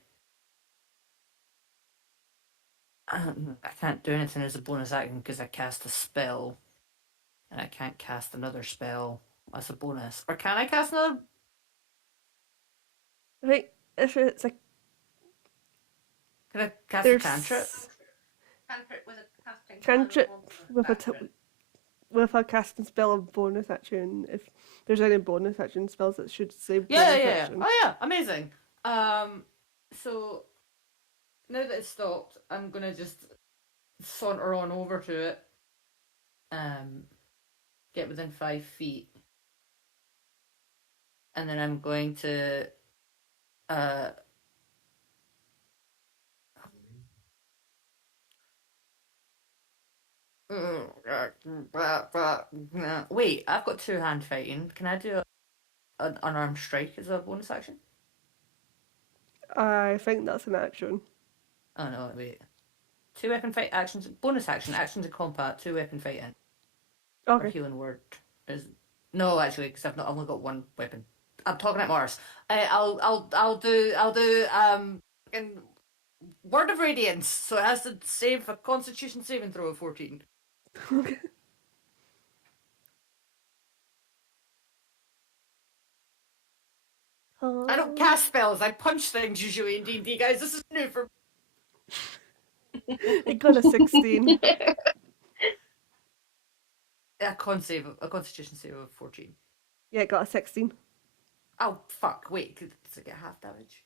I can't do anything as a bonus action because I cast a spell, and I can't cast another spell as a bonus. Or can I cast another? I think if it's a Can I cast there's a cantrip? Cantrip with a casting cantrip with action. with a casting spell of bonus action. If there's any bonus action spells that should say bonus Yeah. action. Oh yeah, amazing. So now that it's stopped, I'm gonna just saunter on over to it. Get within 5 feet, and then I'm going to wait, I've got two-hand fighting. Can I do an unarmed strike as a bonus action? I think that's an action. Oh no, wait. Two weapon fight actions, bonus action, actions in combat, two weapon fighting. Or Okay. healing word is no, actually, because I've only got one weapon. I'm talking at Mars. I'll do in word of radiance, so it has to save a Constitution saving throw of 14. Okay. I don't cast spells. I punch things usually in D&D, guys. This is new for me. It got a 16. A Constitution save of 14. Yeah, it got a 16. Oh fuck! Wait, does it get half damage?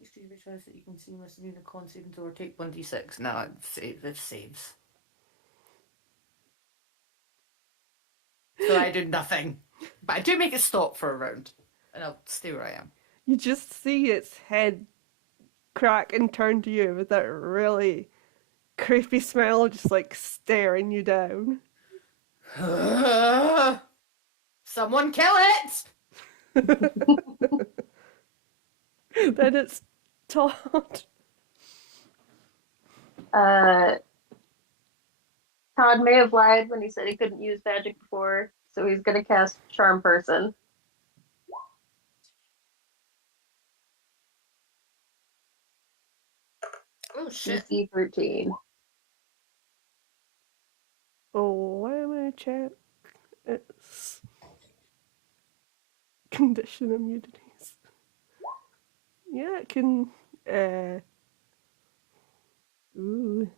Each creature choice that you can see must need a con saving throw or take 1d6. No, it saves. So I do nothing, but I do make it stop for a round, and I'll stay where I am. You just see its head crack and turn to you with that really creepy smile, just like staring you down. Someone kill it! Then it's Todd. Todd may have lied when he said he couldn't use magic before, so he's gonna cast Charm Person. Oh shit. DC 13. Oh, I'm gonna check. It's condition immunities. Yeah, it can. Ooh.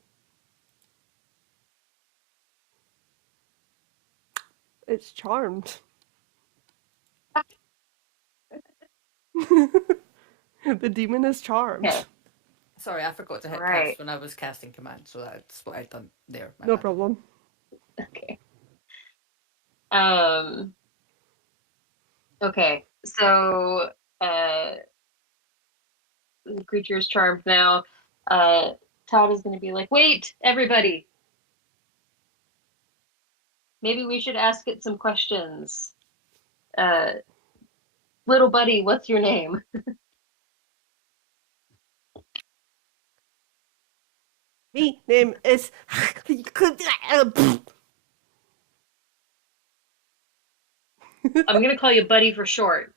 It's charmed. The demon is charmed. Okay. Sorry, I forgot to hit Right. cast when I was casting command, so that's what I'd done there. No problem. Okay. Okay. So the creature is charmed now. Todd is going to be like, "Wait, everybody! Maybe we should ask it some questions. Little buddy, what's your name?" Me name is. I'm going to call you Buddy for short.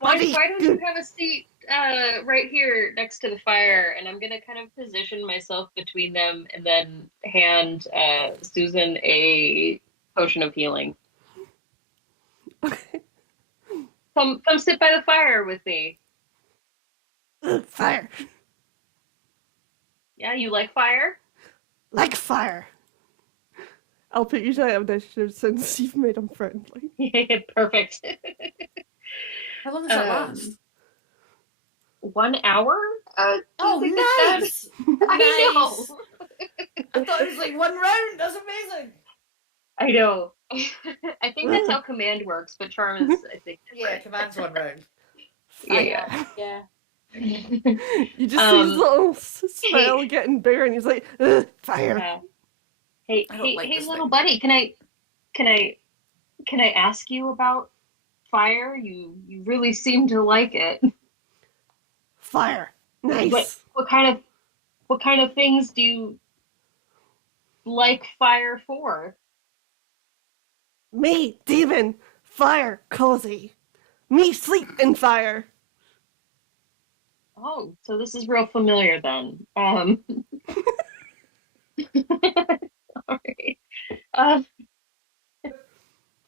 Why don't you have a seat right here next to the fire, and I'm gonna kind of position myself between them, and then hand Susan a potion of healing. Okay. Come sit by the fire with me. Fire. Yeah, you like fire? Like fire. I'll put you down initiative since you've made him friendly. Perfect. How long does that Um, last? 1 hour? Do you Oh, think that's nice! bad? I know. Nice! I thought it was like 1 round. That's amazing. I know. I think that's how command works, but charm is, I think, Yeah, different. command's 1 round. Yeah, Yeah. yeah. You just see his little Hey, spell getting bigger, and he's like, fire. yeah. Hey, I don't hey, like hey, this little thing. buddy, can I, can I ask you about fire? You really seem to like it. Fire. What, Nice. what kind of things do you like fire for? Me, demon. Fire, cozy. Me, sleep in fire. Oh, so this is real familiar then. All right. Uh,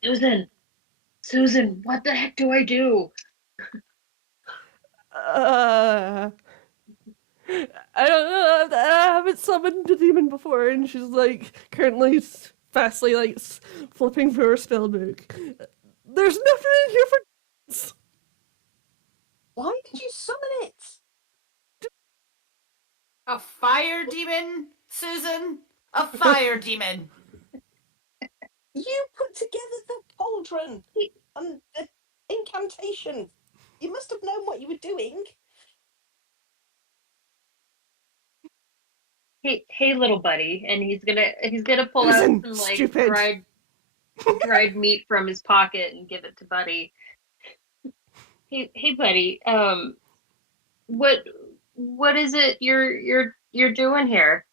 Susan, Susan, what the heck do I do? Uh, I don't know. I haven't summoned the demon before, and she's like currently fastly like flipping through her spell book. There's nothing in here for. Why did you summon it? A fire demon, Susan? A fire demon. You put together the cauldron and the incantation. You must have known what you were doing. Hey, little buddy, and he's gonna pull out Susan, some like stupid. dried meat from his pocket and give it to Buddy. Hey, buddy. What what is it you're doing here?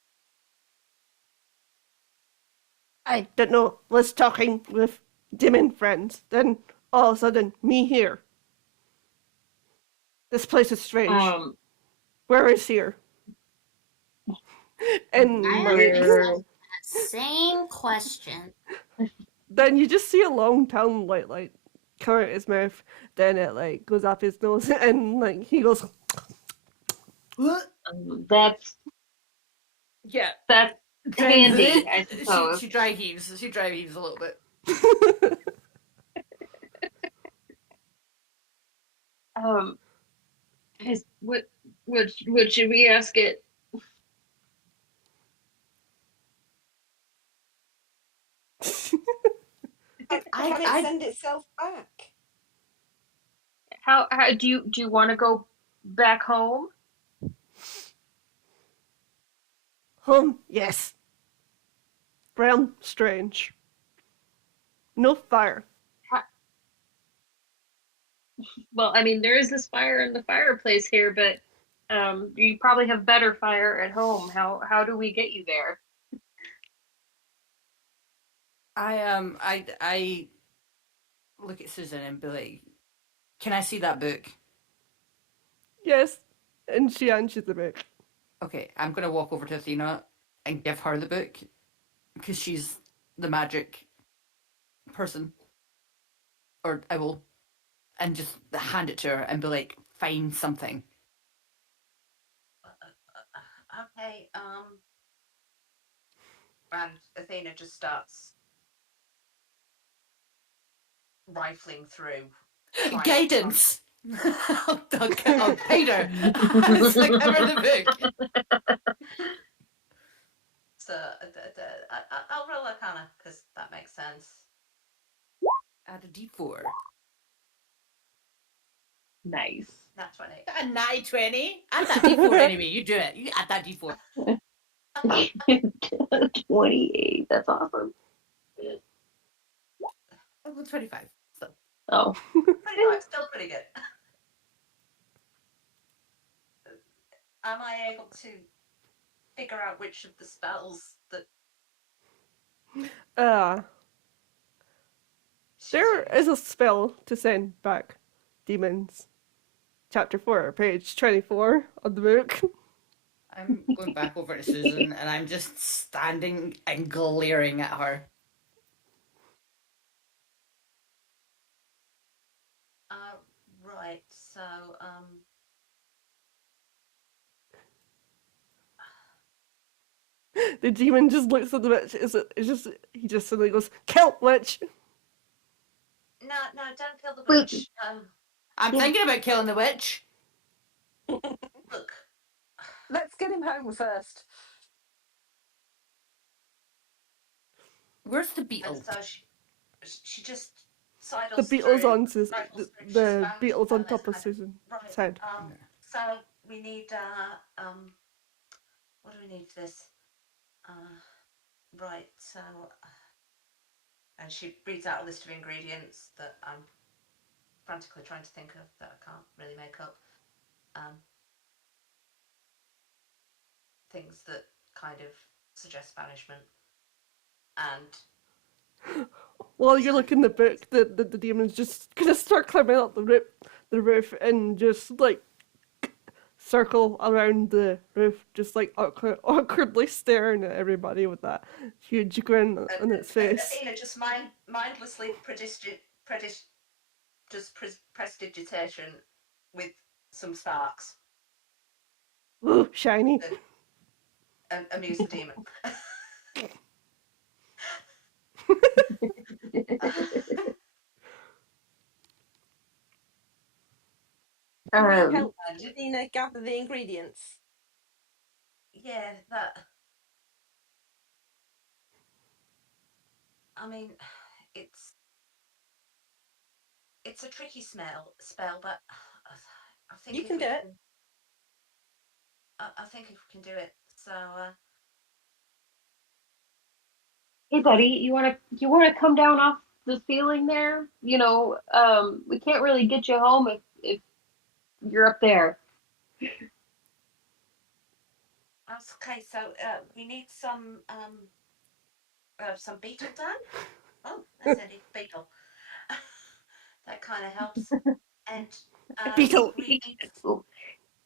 I don't know. Was talking with demon friends. Then all of a sudden, me here. This place is strange. Um, Where is here? And I like, asked we're that same question. then you just see a long tongue like come out his mouth. Then it like goes up his nose, and like he goes. that's Yeah. that's handy, I suppose. She dry heaves. She dry heaves a little bit. Um, what should we ask it? Can it send itself back? How do you want to go back home? Yes. Brown, strange. No fire. Well, I mean, there is this fire in the fireplace here, but you probably have better fire at home. How do we get you there? I look at Susan and be like, "Can I see that book?" Yes. And she answers the book. Okay, I'm gonna walk over to Athena and give her the book because she's the magic person, or I will, and just hand it to her and be like, "Find something." Okay. And Athena just starts rifling through. Guidance. I'll paint her. It's like cover the book. So I'll roll Arcana because that makes sense. Add a D4. Nice. That's 20. A natty 20. Add that D4 anyway. You do it. You add that D4. 28. That's awesome. Oh, 25. So. Oh. 25, still pretty good. Am I able to figure out which of the spells that There is a spell to send back demons chapter 4, page 24 of the book. I'm going back over to Susan and I'm just standing and glaring at her. Right, so, The demon just looks at the witch. He just suddenly goes, "Kill witch!" no, don't kill the Wait. witch. I'm Yeah. thinking about killing the witch. Look, Let's get him home first. Where's the and beetle? so she just sidles The beetle's through. on Susan. Rifles through. She's The found, beetle's on this top of kind Susan's right. head. So we need what do we need for this? Right. So, and she reads out a list of ingredients that I'm frantically trying to think of that I can't really make up. Things that kind of suggest banishment, and While you're looking at the book, the demon's just gonna start climbing up the roof, and just like circle around the roof, just like awkwardly staring at everybody with that huge grin on its face. Athena just mindlessly prestidigitation with some sparks Ooh, shiny. and amuse the demon. Can we help And Athena gather the ingredients? yeah, that. I mean, it's a tricky spell, but I think You if can we do it. I think if we can do it, so Hey, buddy, you wanna come down off the ceiling there? You know, we can't really get you home if you're up there. okay. So we need some beetle done. Oh, that's handy, beetle. That kind of helps. And Beetle, we need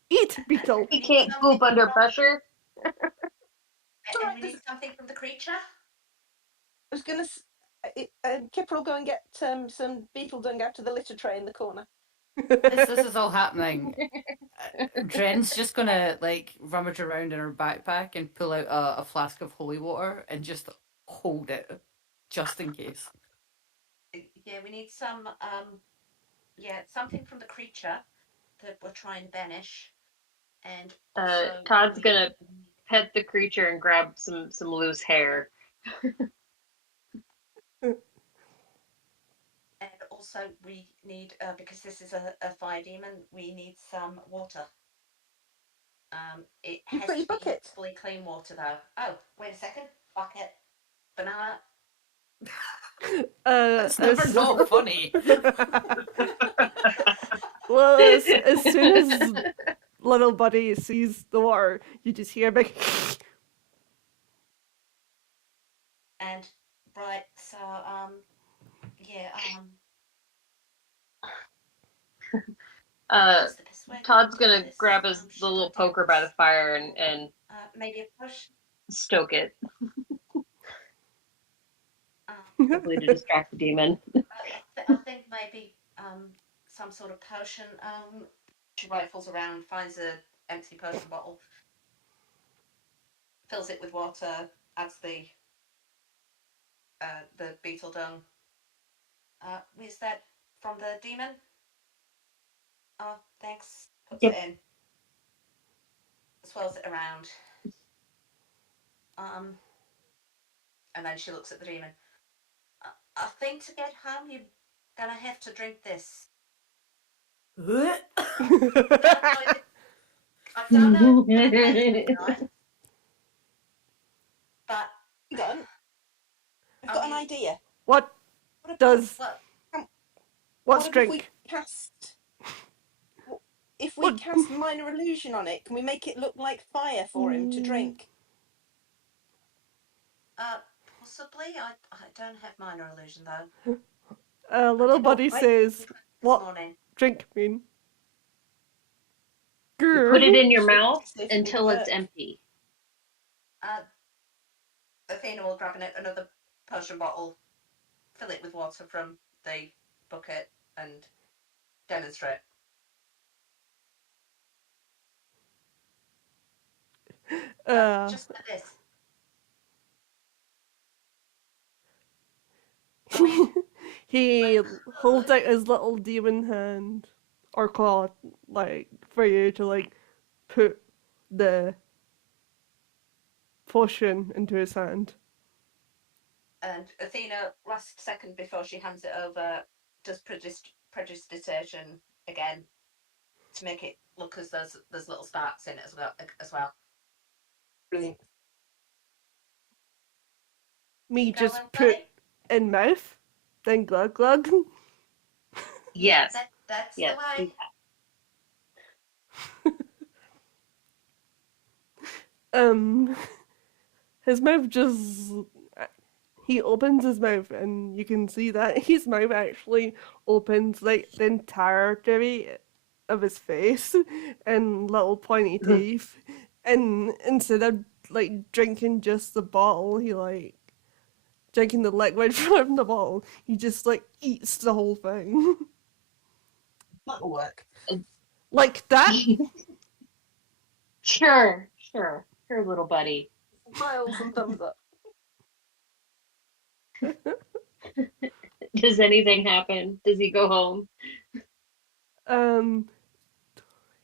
eat beetle. He can't poop under pressure. and we need something from the creature. I was going to. Kipper will go and get some beetle dung out of the litter tray in the corner. As this is all happening, Dren's just gonna like rummage around in her backpack and pull out a flask of holy water and just hold it, just in case. Yeah, we need some something from the creature that we're trying to banish, and also Todd's gonna pet the creature and grab some loose hair. And also we need because this is a fire demon, we need some water. It You've has got your to be bucket. fully clean water though. Oh, wait a second. Bucket. Banana. It's never not funny. Well, as soon as little buddy sees the water, you just hear a big. And right, so yeah, what's the best way to Todd's do gonna this? grab the Should I little do poker by the this? fire and Maybe a push. stoke it, Um, hopefully to distract the demon. I think maybe some sort of potion. She rifles around, finds a empty potion bottle, fills it with water, adds the beetle dung. Is that from the demon? Oh, thanks. Puts Yep. it in. Swirls it around. And then she looks at the demon. I think to get home, you're gonna have to drink this. I don't know if right, but Hang on. I've got an idea. What does what? what's What if drink? we cast? If we cast minor illusion on it, can we make it look like fire for him to drink? Possibly. I don't have minor illusion though. Little buddy says, This "What morning. drink mean?" You put it in your Check to mouth see if it until it's works. empty. Athena will grab another potion bottle, fill it with water from the bucket, and demonstrate. Just for this. He holds out his little demon hand or claw, like, for you to, like, put the potion into his hand. And Athena, last second before she hands it over, does prestidigitation again to make it look as there's little sparks in it as well. Brilliant. Me Go just on, put buddy. in mouth, then glug glug. Yes. That's Yes. the way. His mouth just, he opens his mouth and you can see that his mouth actually opens like the entirety of his face and little pointy teeth. And instead of like drinking just the bottle, he like drinking the liquid from the bottle, he just like eats the whole thing. That'll work. Like that. Sure, little buddy. Smiles and thumbs up. Does anything happen? Does he go home?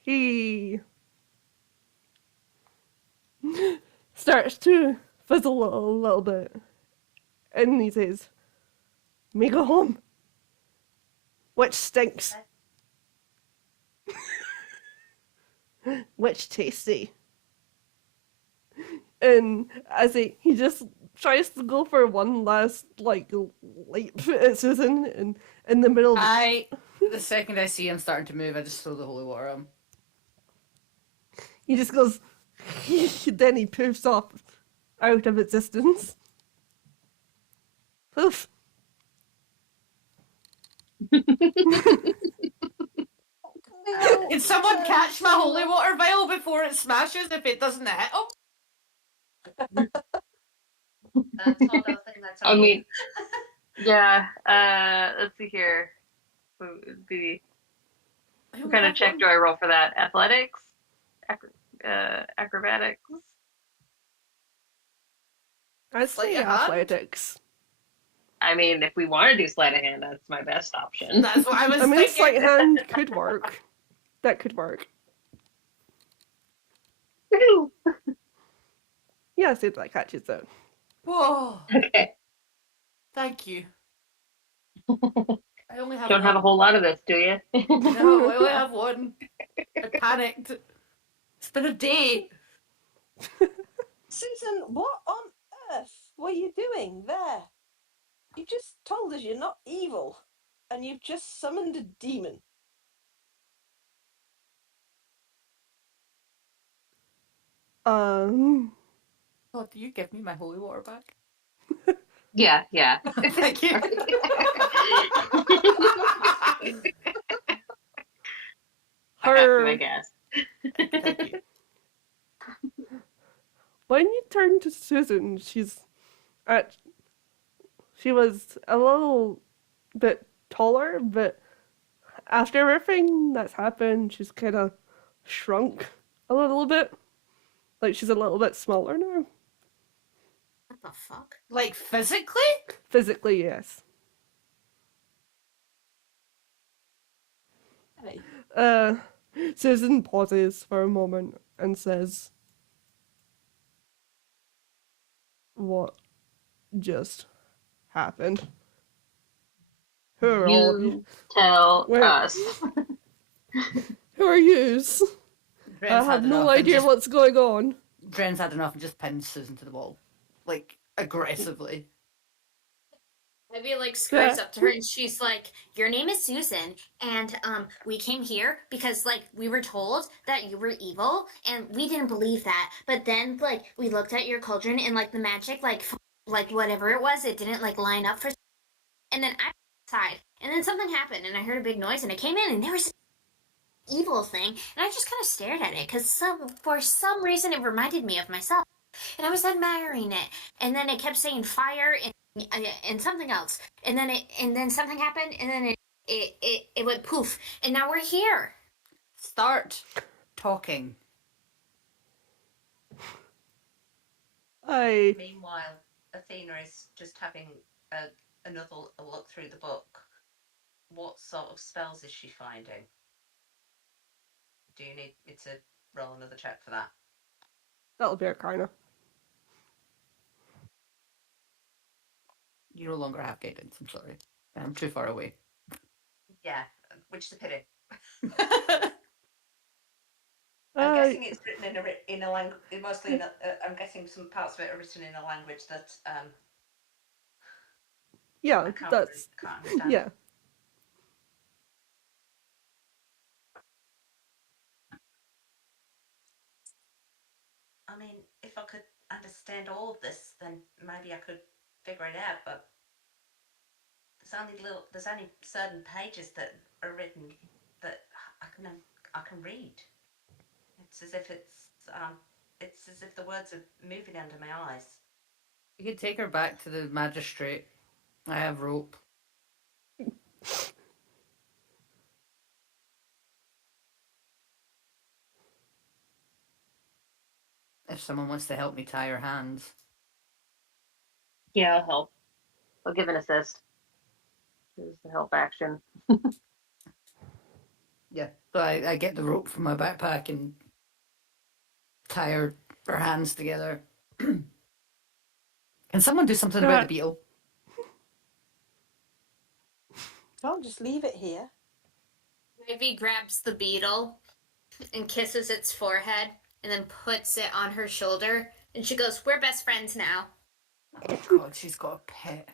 He starts to fizzle a little bit, and he says, "Me go home, which stinks, which tasty." And as he just tries to go for one last like leap at Susan, and in the middle. The second I see him starting to move, I just throw the holy water at him. He just goes, then he poofs off out of existence. Poof. Can someone catch my holy water vial before it smashes if it doesn't hit him? I mean, yeah. Let's see here. What kind of check do I roll for that? Athletics? Acrobatics? I'd say athletics. I mean, if we want to do sleight of hand, that's my best option. That's what I was I mean, thinking. sleight hand could work. That could work. Woo! Yeah, see if that catches though. Whoa. Okay. Thank you. I only have Don't one. have a whole lot of this, do you? No, I only have one. I panicked. It's been a day. Susan, what on earth were you doing there? You just told us you're not evil, and you've just summoned a demon. Oh, do you give me my holy water back? Yeah. Thank you. I have to, I guess. Thank you. When you turn to Susan, she was a little bit taller, but after everything that's happened, she's kind of shrunk a little bit. Like, she's a little bit smaller now. What the fuck? Like physically? Physically, yes. Hey. Susan pauses for a moment and says, "What just happened? Who are all of you? Tell Where- us. Who are yous? I have no idea what's going on." Dren's had enough and just pins Susan to the wall. Like, aggressively. Maybe like scurries up to her and she's like, "Your name is Susan, and we came here because like we were told that you were evil, and we didn't believe that. But then like we looked at your cauldron and like the magic like whatever it was, it didn't like line up for. And then I outside, and then something happened, and I heard a big noise, and I came in, and there was evil thing, and I just kind of stared at it because for some reason it reminded me of myself, and I was admiring it, and then it kept saying fire and something else, and then something happened, and then it went poof, and now we're here. Start talking. Meanwhile, Athena is just having another look through the book. What sort of spells is she finding? Do you need me to roll another check for that? That'll be Arcana. You no longer have guidance. I'm sorry. I'm too far away. Yeah, which is a pity. I'm guessing it's written in a language. Mostly, I'm guessing some parts of it are written in a language that yeah, I can't understand. Yeah. I mean, if I could understand all of this, then maybe I could figure it out. But there's only certain pages that are written that I can read. It's as if the words are moving under my eyes. You can take her back to the magistrate. I have rope. If someone wants to help me tie her hands. Yeah, I'll help. I'll give an assist. This is the help action. Yeah. So I get the rope from my backpack and tie her hands together. Can someone do something about the beetle? Can't just leave it here. Ivy grabs the beetle and kisses its forehead, and then puts it on her shoulder, and she goes, "We're best friends now." Oh God, she's got a pet.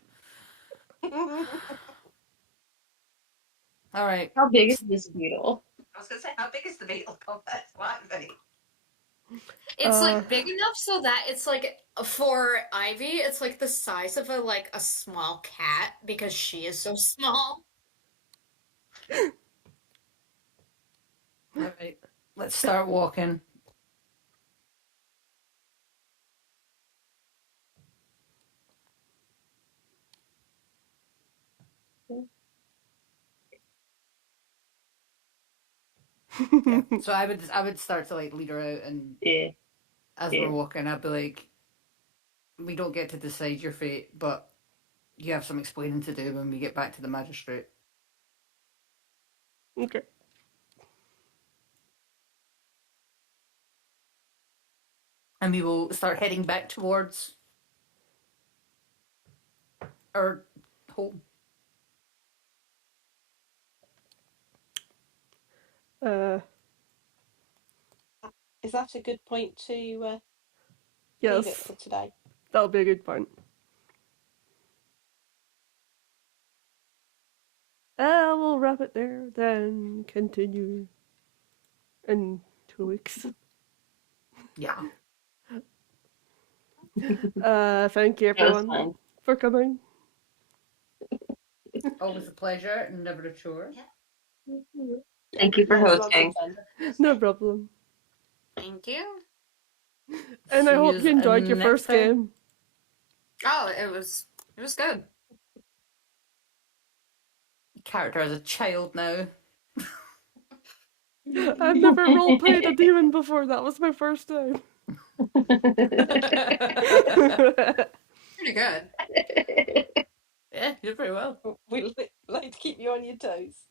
All right. How big is this beetle? I was going to say, how big is the beetle compared to Ivy? It's like big enough so that it's like for Ivy, it's like the size of a small cat because she is so small. All right. Let's start walking. Yeah. So I would start to like lead her out, and as we're walking, I'd be like, "We don't get to decide your fate, but you have some explaining to do when we get back to the magistrate." Okay. And we will start heading back towards our home. Is that a good point to leave it Yes, for today? that'll be a good point. We'll wrap it there, then continue in 2 weeks. Yeah. Thank you That was everyone fun. for coming. Always a pleasure and never a chore. Thank you for Yeah, lots of hosting. fun. No problem. Thank you. And I See hope yous you enjoyed your next first time. game. Oh, it was good. Character as a child now. I've never roleplayed a demon before. That was my first time. Pretty good. Yeah, you did very well. We like to keep you on your toes.